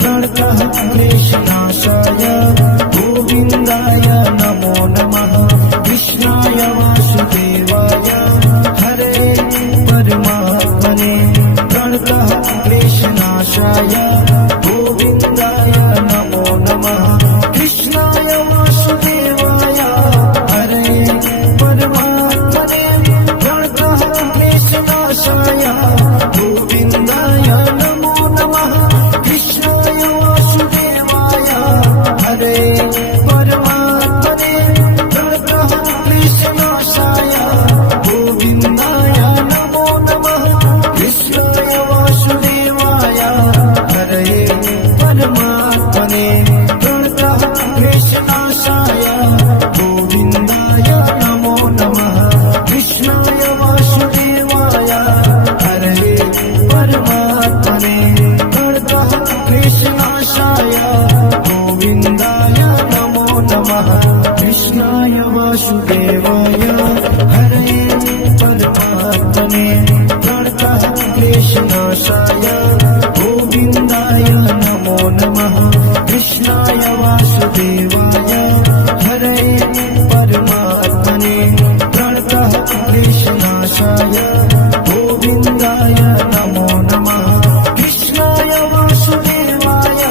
प्रणतः क्लेशनाशाय गोविन्दाय नमो नमः कृष्णाय वासुदेवाय हरे परमात्मने प्रणतः क्लेशनाशाय गोविन्दाय नमो नमः कृष्णाय वासुदेवाय हरे परमात्मने प्रणतः क्लेशनाशाय गोविन्दाय नमो नमः कृष्णाय वासुदेवाय हरे परमात्मने प्रणतः क्लेशनाशाय गोविन्दाय नमो नमः कृष्णाय वासुदेवाय हरे परमात्मने प्रणतः क्लेशनाशाय गोविन्दाय नमो नमः कृष्णाय वासुदेवाय हरे परमात्मने प्रणतः क्लेशनाशाय गोविन्दाय नमो नमः कृष्णाय वासुदेवाय हरे परमात्मने प्रणतः क्लेशनाशाय गोविन्दाय नमो नमः कृष्णाय वासुदेवाय हरे परमात्मने प्रणतः क्लेशनाशाय गोविन्दाय नमो नमः कृष्णाय वासुदेवाय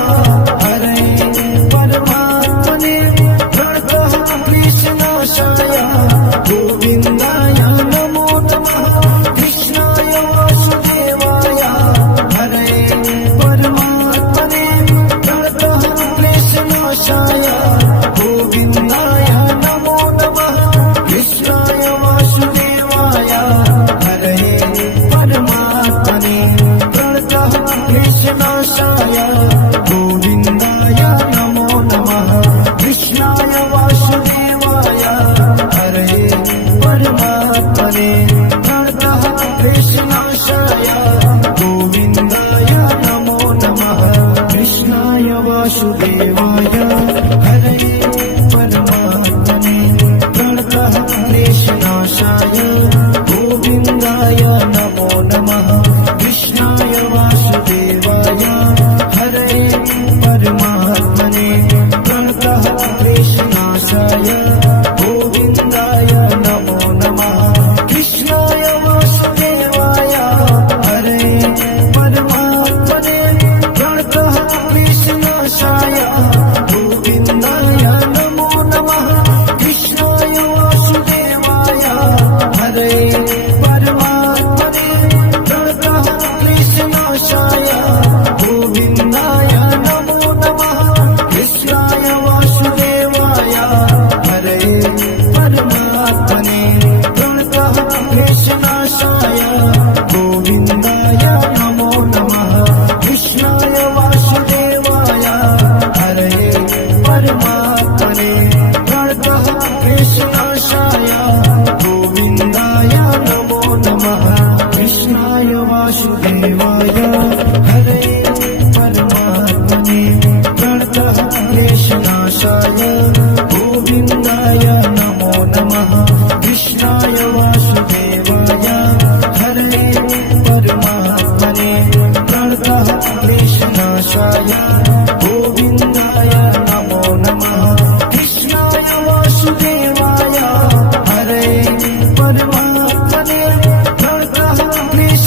हरे परमात्मने प्रणतः क्लेशनाशाय गोविन्दाय नमो नमः कृष्णाय वासुदेवाय हरे परमात्मने प्रणतः क्लेशनाशाय गोविन्दाय नमो नमः कृष्णाय वासुदेवाय हरे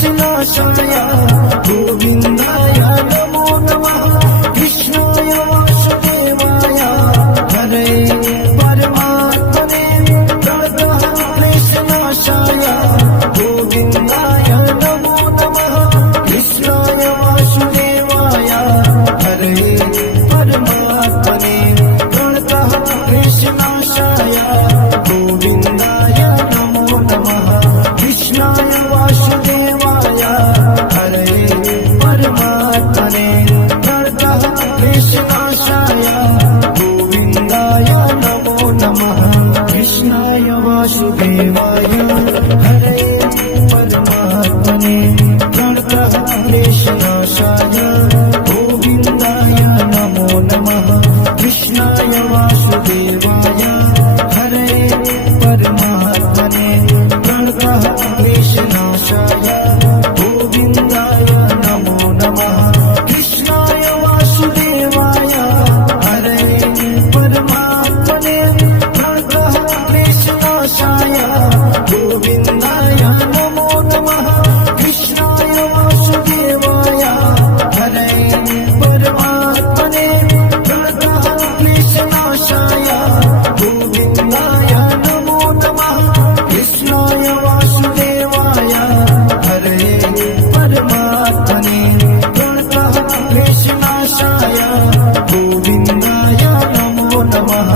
कृष्णाशाय गोविन्दाय नमो नमः कृष्णाय वासुदेवाय हरे परमात्मने प्रणतः कृष्णाशाय गोविन्दाय नमो नमः कृष्णाय वासुदेवाय हरे परमात्मने प्रणतः कृष्णाशाय गोविन्दाय नमो नमः कृष्णाय वासुदेवाय हरे परमात्मने प्रणतः कृष्णाशाय गोविन्दाय नमो नमः कृष्णाय वासुदेवाय हरे परमात्मने प्रणतः कृष्णाशाय गोविन्दाय नमो नमः कृष्णाय वासुदेवाय हरे परमात्मने प्रणतः कृष्णाशाय गोविन्दाय नमो नमः कृष्णाय वासुदेवाय हरे परमात्मने प्रणतः कृष्णाशाय गोविन्दाय नमो नमः कृष्णाय वासुदेवाय हरे परमात्मने प्रणतः कृष्णाशाय गोविन्दाय नमो नमः कृष्णाय वासुदेवाय हरे परमात्मने प्रणतः कृष्णाशाय गोविन्दाय नमो नमः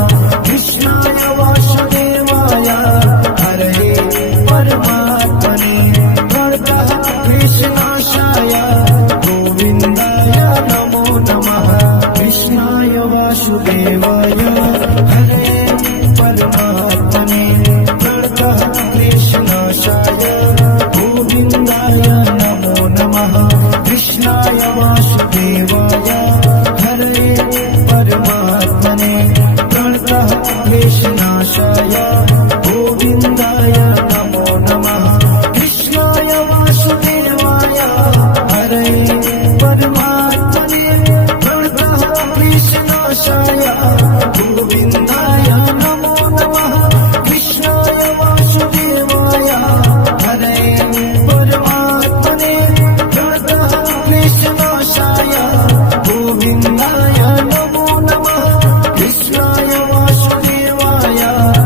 कृष्णाय वासुदेवाय हरे परमात्मने प्रणतः कृष्णाशाय गोविन्दाय नमो नमः कृष्णाय वासुदेवाय हरे परमात्मने प्रणतः कृष्णाशाय गोविन्दाय नमो नमः कृष्णाय वासुदेवाय हरे परमात्मने प्रणतः कृष्णाशाय गोविन्दाय नमो नमः कृष्णाय वासुदेवाय हरे परमात्मने प्रणतः कृष्णाशाय गोविन्दाय नमो नमः कृष्णाय वासुदेवाय हरे परमात्मने प्रणतः कृष्णाशाय गोविन्दाय नमो नमः कृष्णाय वासुदेवाय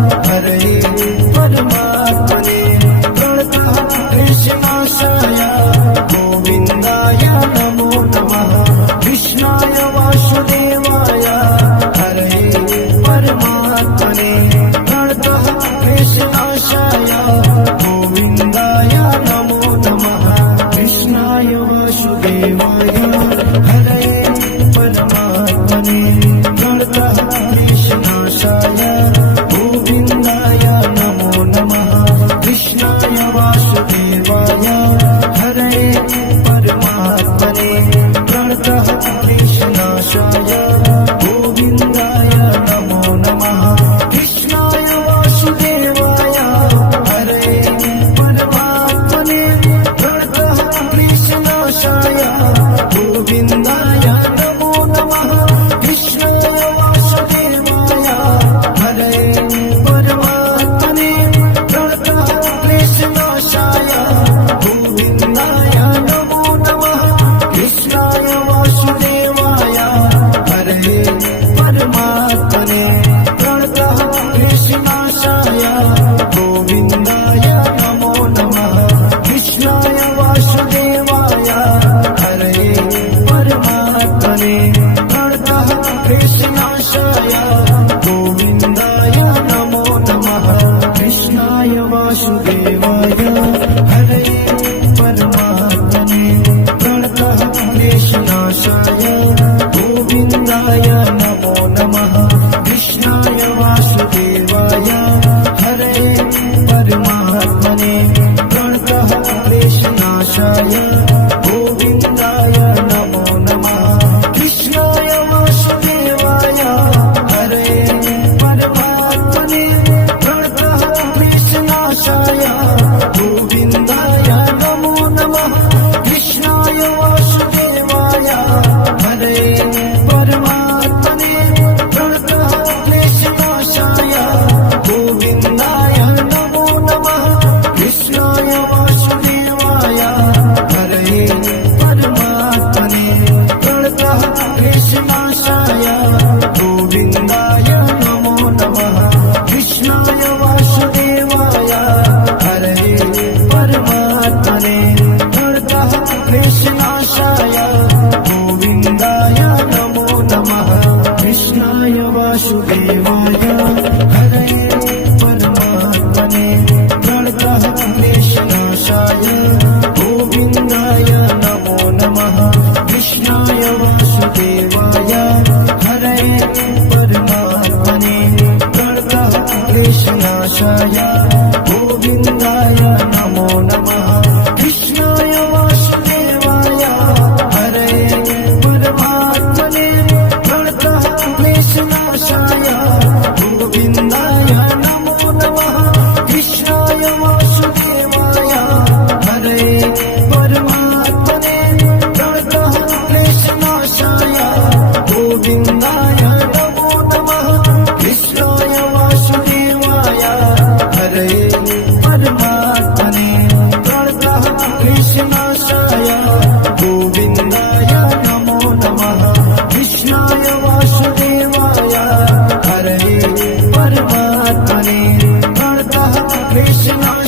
हरे परमात्मने प्रणतः कृष्णाशाय गोविन्दाय नमो नमः कृष्णाय वासुदेवाय हरे परमात्मने प्रणतः कृष्णाशाय गोविन्दाय नमो नमः कृष्णाय वासुदेवाय हरे परमात्मने प्रणतः कृष्णाशाय गोविन्दाय नमो नमः कृष्णाय वासुदेवाय हरे परमात्मने प्रणतः कृष्णाशाय गोविन्दाय नमो नमः कृष्णाय वासुदेवाय हरे परमात्मने प्रणतः कृष्णाशाय गोविन्दाय नमो नमः कृष्णाय वासुदेवाय हरे परमात्मने प्रणतः कृष्णाशाय गोविन्दाय नमो नमः कृष्णाय वासुदेवाय हरे परमात्मने प्रणतः कृष्णाशाय गोविन्दाय नमो नमः कृष्णाय वासुदेवाय हरे परमात्मने प्रणतः कृष्णाशाय गोविन्दाय नमो नमः कृष्णाय वासुदेवाय हरे परमात्मने प्रणतः कृष्णाशाय गोविन्दाय नमो नमः कृष्णाय वासुदेवाय हरे परमात्मने प्रणतः कृष्णाशाय गोविन्दाय नमो नमः कृष्णाय वासुदेवाय हरे परमात्मने प्रणतः कृष्णाशाय गोविन्दाय नमो नमः कृष्णाय वासुदेवाय हरे परमात्मने प्रणतः कृष्णाशाय गोविन्दाय नमो नमः कृष्णाय वासुदेवाय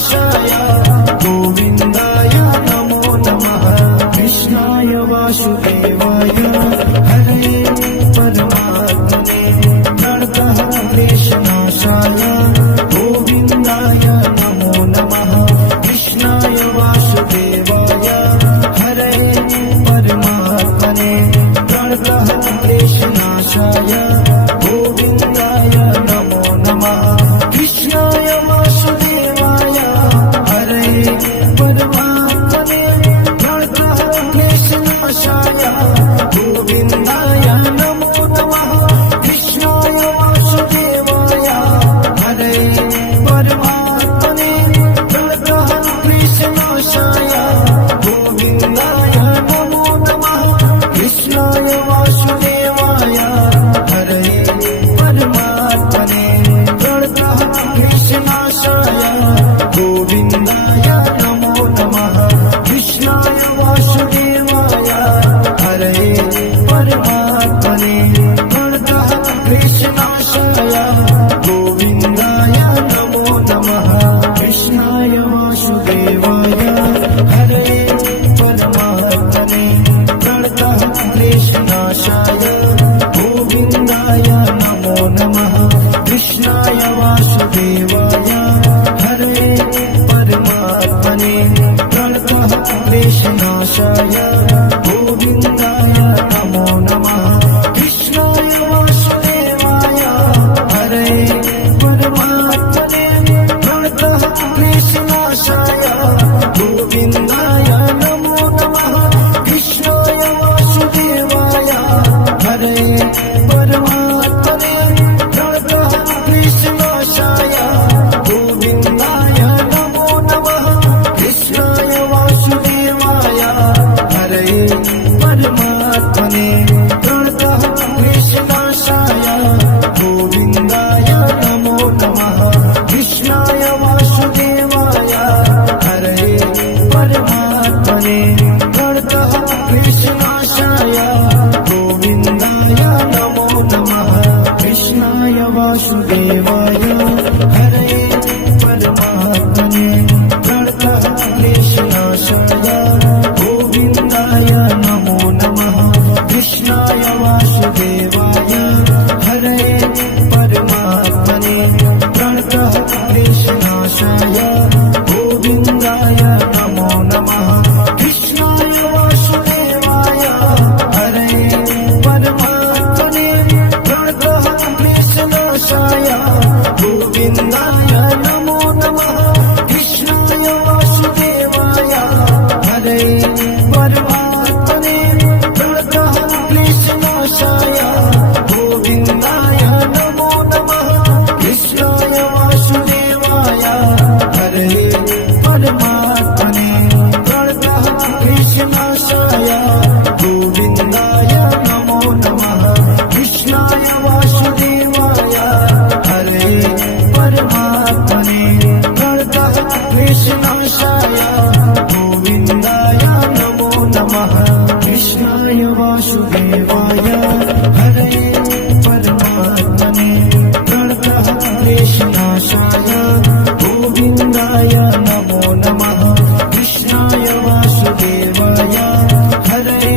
कृष्णनाशाय गोविन्दाय नमो नमः कृष्णाय वासुदेवाय हरे परमात्मने प्रणतः क्लेशनाशाय गोविन्दाय नमो नमः कृष्णाय वासुदेवाय हरे परमात्मने प्रणतः क्लेशनाशाय गोविन्दाय नमो नमः कृष्णाय वासुदेवाय हरे परमात्मने प्रणतः क्लेशनाशाय गोविन्दाय नमो नमः कृष्णाय वासुदेवाय हरे परमात्मने प्रणतः क्लेशनाशाय गोविन्दाय नमो नमः कृष्णाय वासुदेवाय हरे परमात्मने प्रणतः क्लेशनाशाय गोविन्दाय नमो नमः कृष्णाय वासुदेवाय हरे परमात्मने प्रणतः क्लेशनाशाय गोविन्दाय नमो नमः कृष्णाय वासुदेवाय हरे परमात्मने प्रणतः क्लेशनाशाय गोविन्दाय नमो नमः कृष्णाय वासुदेवाय हरे परमात्मने प्रणतः क्लेशनाशाय गोविन्दाय नमो नमः कृष्णाय वासुदेवाय हरे परमात्मने प्रणतः क्लेशनाशाय गोविन्दाय नमो नमः कृष्णाय वासुदेवाय हरे परमात्मने प्रणतः क्लेशनाशाय गोविन्दाय नमो नमः कृष्णाय वासुदेवाय हरे परमात्मने प्रणतः क्लेशनाशाय गोविन्दाय नमो नमः कृष्णाय वासुदेवाय हरे परमात्मने प्रणतः क्लेशनाशाय गोविन्दाय नमो नमः कृष्णाय वासुदेवाय हरे परमात्मने प्रणतः क्लेशनाशाय गोविन्दाय नमो नमः कृष्णाय वासुदेवाय हरे परमात्मने प्रणतः क्लेशनाशाय गोविन्दाय नमो नमः कृष्णाय वासुदेवाय हरे परमात्मने प्रणतः क्लेशनाशाय गोविन्दाय नमो नमः कृष्णाय वासुदेवाय हरे परमात्मने प्रणतः क्लेशनाशाय गोविन्दाय नमो नमः कृष्णाय वासुदेवाय हरे परमात्मने प्रणतः क्लेशनाशाय गोविन्दाय नमो नमः कृष्णाय वासुदेवाय हरे परमात्मने प्रणतः क्लेशनाशाय गोविन्दाय नमो नमः कृष्णाय वासुदेवाय हरे परमात्मने प्रणतः क्लेशनाशाय गोविन्दाय नमो नमः कृष्णाय वासुदेवाय हरे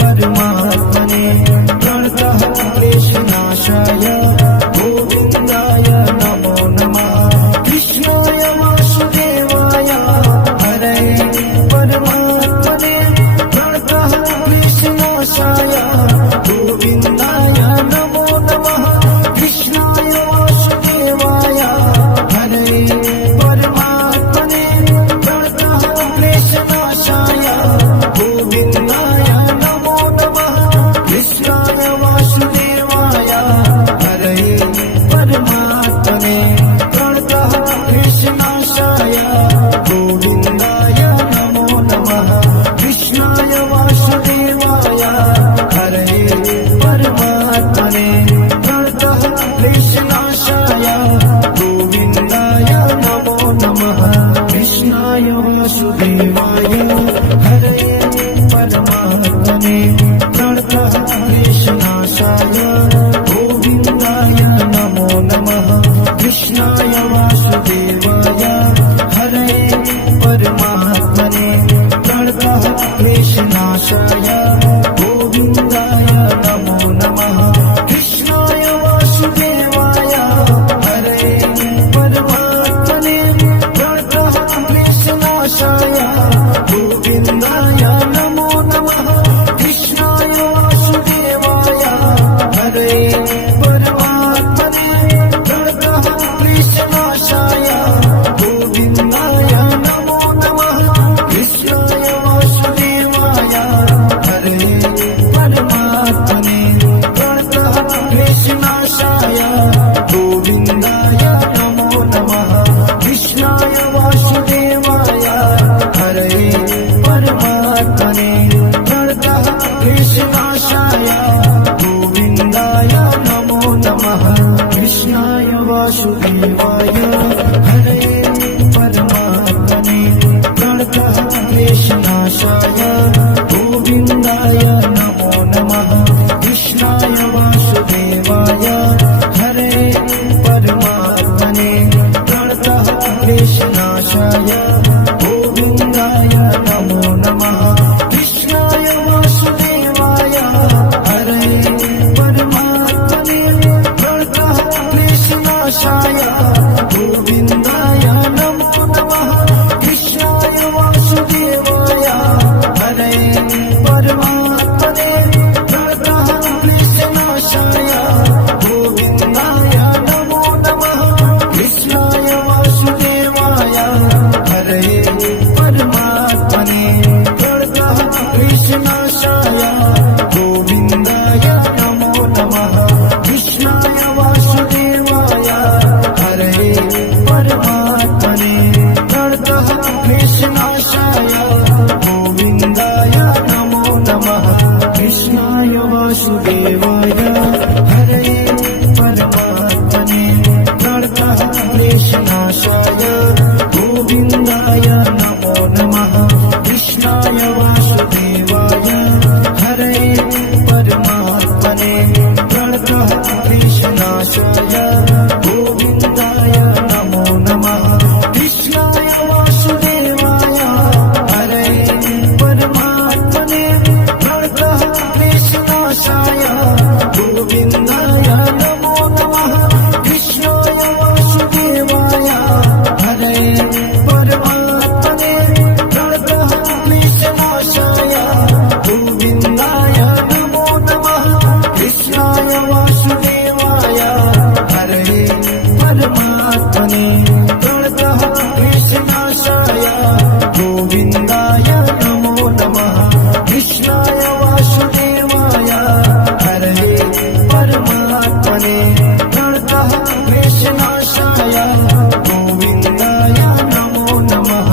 परमात्मने प्रणतः क्लेशनाशाय गोविन्दाय नमो नमः कृष्णाय वासुदेवाय हरे परमात्मने प्रणतः क्लेशनाशाय गोविन्दाय नमो नमः कृष्णाय वासुदेवाय हरे परमात्मने प्रणतः क्लेशनाशाय गोविन्दाय नमो नमः कृष्णाय वासुदेवाय हरे परमात्मने प्रणतः क्लेशनाशाय गोविन्दाय नमो नमः कृष्णाय वासुदेवाय हरे परमात्मने प्रणतः क्लेशनाशाय गोविन्दाय नमो नमः कृष्णाय वासुदेवाय हरे परमात्मने प्रणतः क्लेशनाशाय गोविन्दाय नमो नमः कृष्णाय वासुदेवाय हरे क्लेशनाशाय गोविन्दाय नमो नमः कृष्णाय वासुदेवाय हरे परमात्मने प्रणतः क्लेशनाशाय गोविन्दाय नमो नमः कृष्णाय वासुदेवाय हरे परमात्मने प्रणतः क्लेशनाशाय गोविन्दाय नमो नमः कृष्णाय वासुदेवाय हरे परमात्मने प्रणतः क्लेशनाशाय गोविन्दाय नमो नमः कृष्णाय वासुदेवाय हरे परमात्मने प्रणतः क्लेशनाशाय गोविन्दाय नमो नमः कृष्णाय वासुदेवाय हरे परमात्मने प्रणतः क्लेशनाशाय गोविन्दाय नमो नमः कृष्णाय वासुदेवाय हरे परमात्मने प्रणतः क्लेशनाशाय गोविन्दाय नमो नमः कृष्णाय वासुदेवाय हरे परमात्मने प्रणतः क्लेशनाशाय गोविन्दाय नमो नमः कृष्णाय वासुदेवाय हरे परमात्मने प्रणतः क्लेशनाशाय गोविन्दाय नमो नमः कृष्णाय वासुदेवाय हरे परमात्मने प्रणतः क्लेशनाशाय गोविन्दाय नमो नमः कृष्णाय वासुदेवाय हरे परमात्मने प्रणतः क्लेशनाशाय गोविन्दाय नमो नमः कृष्णाय वासुदेवाय हरे परमात्मने प्रणतः क्लेशनाशाय गोविन्दाय नमो नमः कृष्णाय वासुदेवाय हरे परमात्मने प्रणतः क्लेशनाशाय गोविन्दाय नमो नमः कृष्णाय वासुदेवाय हरे परमात्मने प्रणतः क्लेशनाशाय गोविन्दाय नमो नमः कृष्णाय वासुदेवाय हरे परमात्मने प्रणतः क्लेशनाशाय गोविन्दाय नमो नमः कृष्णाय वासुदेवाय हरे परमात्मने प्रणतः क्लेशनाशाय गोविन्दाय नमो नमः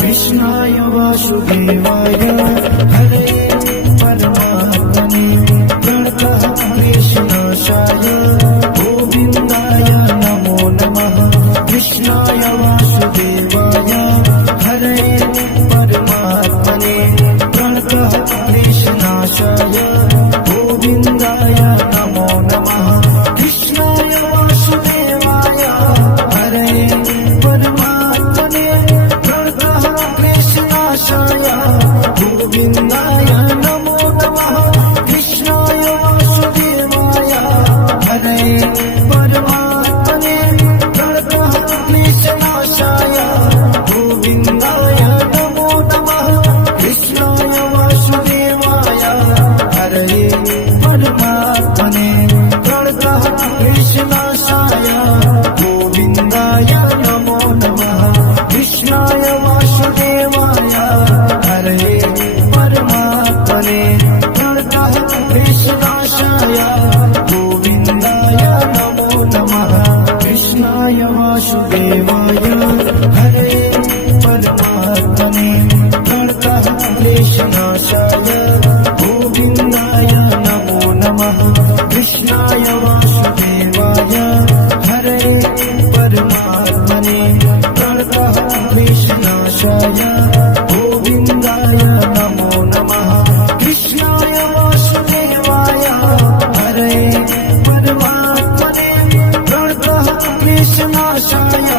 कृष्णाय वासुदेवाय हरे परमात्मने प्रणतः क्लेशनाशाय गोविन्दाय नमो नमः कृष्णाय वासुदेवाय हरे परमात्मने प्रणतः क्लेशनाशाय गोविन्दाय नमो नमः कृष्णाय वासुदेवाय हरे परमात्मने प्रणतः क्लेशनाशाय गोविन्दाय नमो नमः कृष्णाय वासुदेवाय हरे परमात्मने प्रणतः क्लेशनाशाय गोविन्दाय नमो नमः कृष्णाय वासुदेवाय हरे परमात्मने प्रणतः क्लेशनाशाय गोविन्दाय नमो नमः कृष्णाय वासुदेवाय हरे परमात्मने प्रणतः क्लेशनाशाय गोविन्दाय नमो नमः कृष्णाय वासुदेवाय हरे परमात्मने प्रणतः क्लेशनाशाय गोविन्दाय नमो नमः कृष्णाय वासुदेवाय हरे परमात्मने प्रणतः क्लेशनाशाय गोविन्दाय नमो नमः कृष्णाय वासुदेवाय हरे परमात्मने प्रणतः क्लेशनाशाय गोविन्दाय नमो नमः कृष्णाय वासुदेवाय हरे परमात्मने प्रणतः क्लेशनाशाय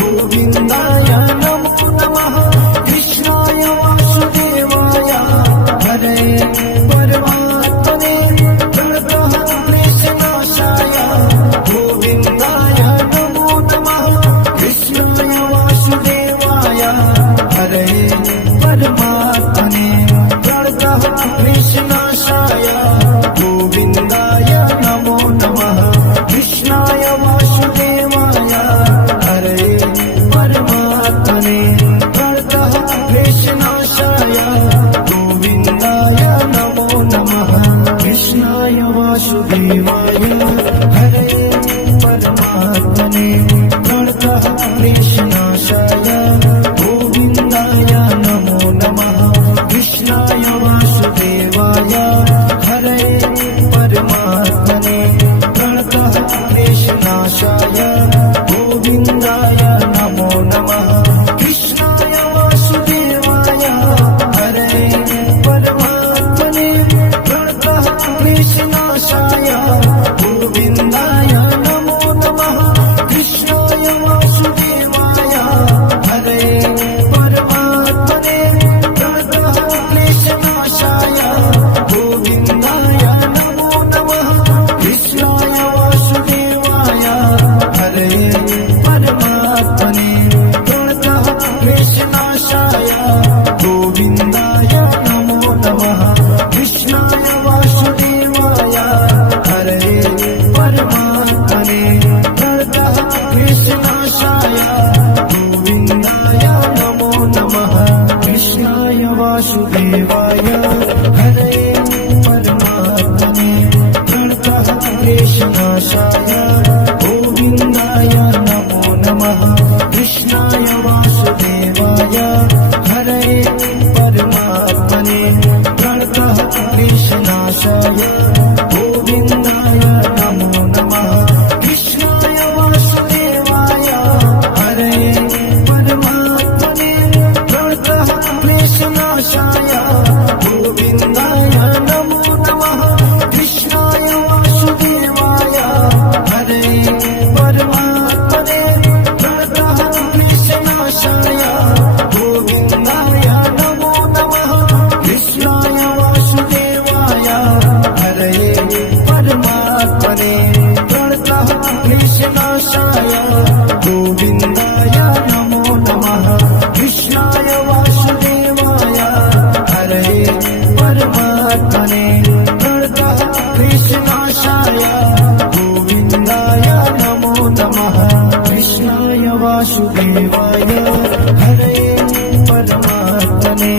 गोविन्दाय नमो नमः कृष्णाय वासुदेवाय परमात्मने प्रणतः कृष्णाशाय गोविन्दाय नमो नमः कृष्णाय वासुदेवाय हरे परमात्मने प्रणतः कृष्णाशाय गोविन्दाय नमो नमः कृष्णाय वासुदेवाय हरे परमात्मने प्रणतः कृष्णाशाय गोविन्दाय नमो नमः कृष्णाय वासुदेवाय हरे परमात्मने प्रणतः कृष्णाशाय गोविन्दाय नमो नमः कृष्णाय वासुदेवाय हरे परमात्मने प्रणतः कृष्णाशाय गोविन्दाय नमो नमः कृष्णाय वासुदेवाय हरे परमात्मने प्रणतः कृष्णाशाय गोविन्दाय नमो नमः कृष्णाय वासुदेवाय हरे परमात्मने प्रणतः कृष्णाशाय गोविन्दाय नमो नमः कृष्णाय वासुदेवाय हरे परमात्मने प्रणतः कृष्णाशाय गोविन्दाय नमो नमः कृष्णाय वासुदेवाय हरे परमात्मने प्रणतः कृष्णाशाय गोविन्दाय नमो नमः कृष्णाय वासुदेवाय हरे परमात्मने प्रणतः कृष्णाशाय गोविन्दाय नमो नमः कृष्णाय वासुदेवाय हरे परमात्मने प्रणतः कृष्णाशाय गोविन्दाय नमो नमः कृष्णाय वासुदेवाय हरे परमात्मने प्रणतः कृष्णाशाय गोविन्दाय नमो नमः कृष्णाय वासुदेवाय हरे परमात्मने प्रणतः कृष्णाशाय गोविन्दाय नमो नमः कृष्णाय वासुदेवाय हरे परमात्मने प्रणतः कृष्णाशाय गोविन्दाय नमो नमः कृष्णाय वासुदेवाय हरे परमात्मने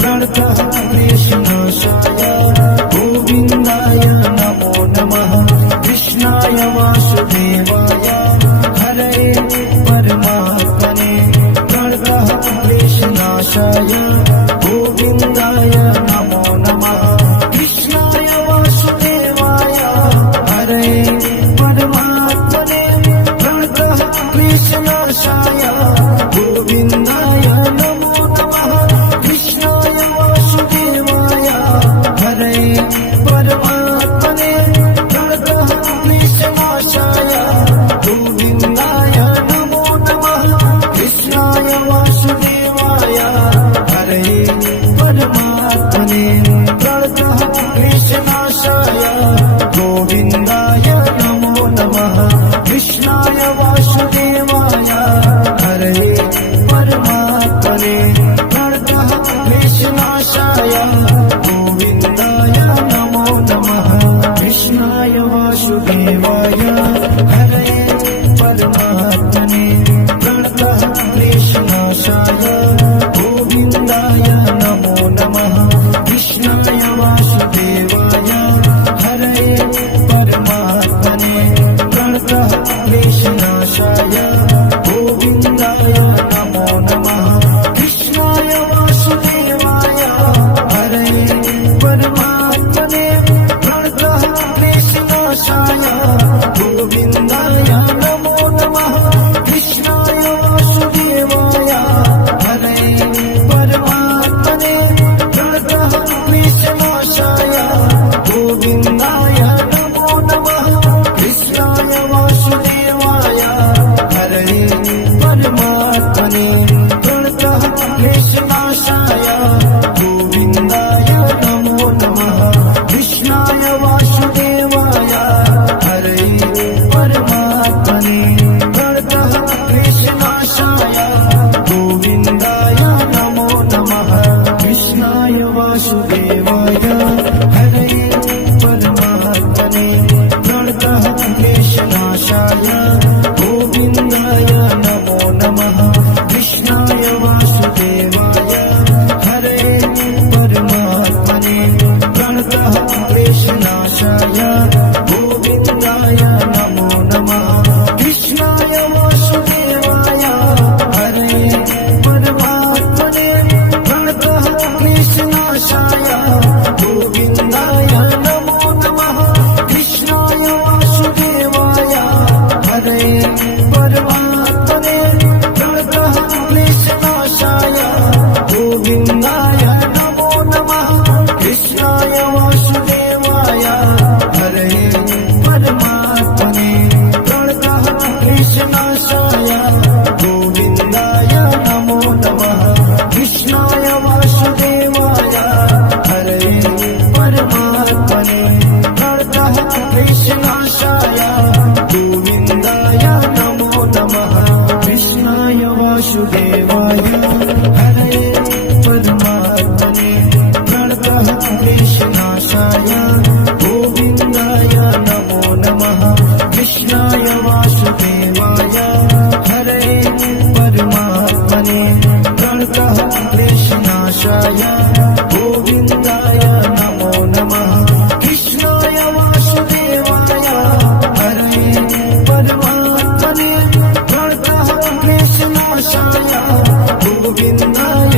प्रणतः कृष्णाशाय गोविन्दाय नमो नमः कृष्णाय वासुदेवाय हरे परमात्मने प्रणतः कृष्णाशाय गोविन्दाय नमो नमः कृष्णाय वासुदेवाय हरे परमात्मने प्रणतः कृष्णाशाय गोविन्दाय नमो नमः कृष्णाय वासुदेवाय हरे परमात्मने प्रणतः कृष्णाशाय गोविन्दाय नमो नमः कृष्णाय वासुदेवाय हरे परमात्मने प्रणतः कृष्णाशाय गोविन्दाय नमो नमः कृष्णाय वासुदेवाय हरे परमात्मने प्रणतः कृष्णाशाय गोविन्दाय नमो नमः कृष्णाय वासुदेवाय हरे परमात्मने प्रणतः कृष्णाशाय गोविन्दाय नमो नमः कृष्णाय वासुदेवाय हरे परमात्मने प्रणतः कृष्णाशाय गोविन्दाय नमो नमः कृष्णाय कृष्णविनाशाय गोविन्दाय नमो नमः कृष्णाय वासुदेवाय हरे परमात्मने प्रणतः क्लेशनाशाय गोविन्दाय नमो नमः कृष्णाय वासुदेवाय हरे परमात्मने प्रणतः क्लेशनाशाय गोविन्दाय नमो नमः कृष्णाय वासुदेवाय हरे परमात्मने प्रणतः क्लेशनाशाय गोविन्दाय नमो नमः कृष्णाय वासुदेवाय हरे परमात्मने प्रणतः क्लेशनाशाय गोविन्दाय नमो नमः कृष्णाय वासुदेवाय हरे परमात्मने प्रणतः क्लेशनाशाय गोविन्दाय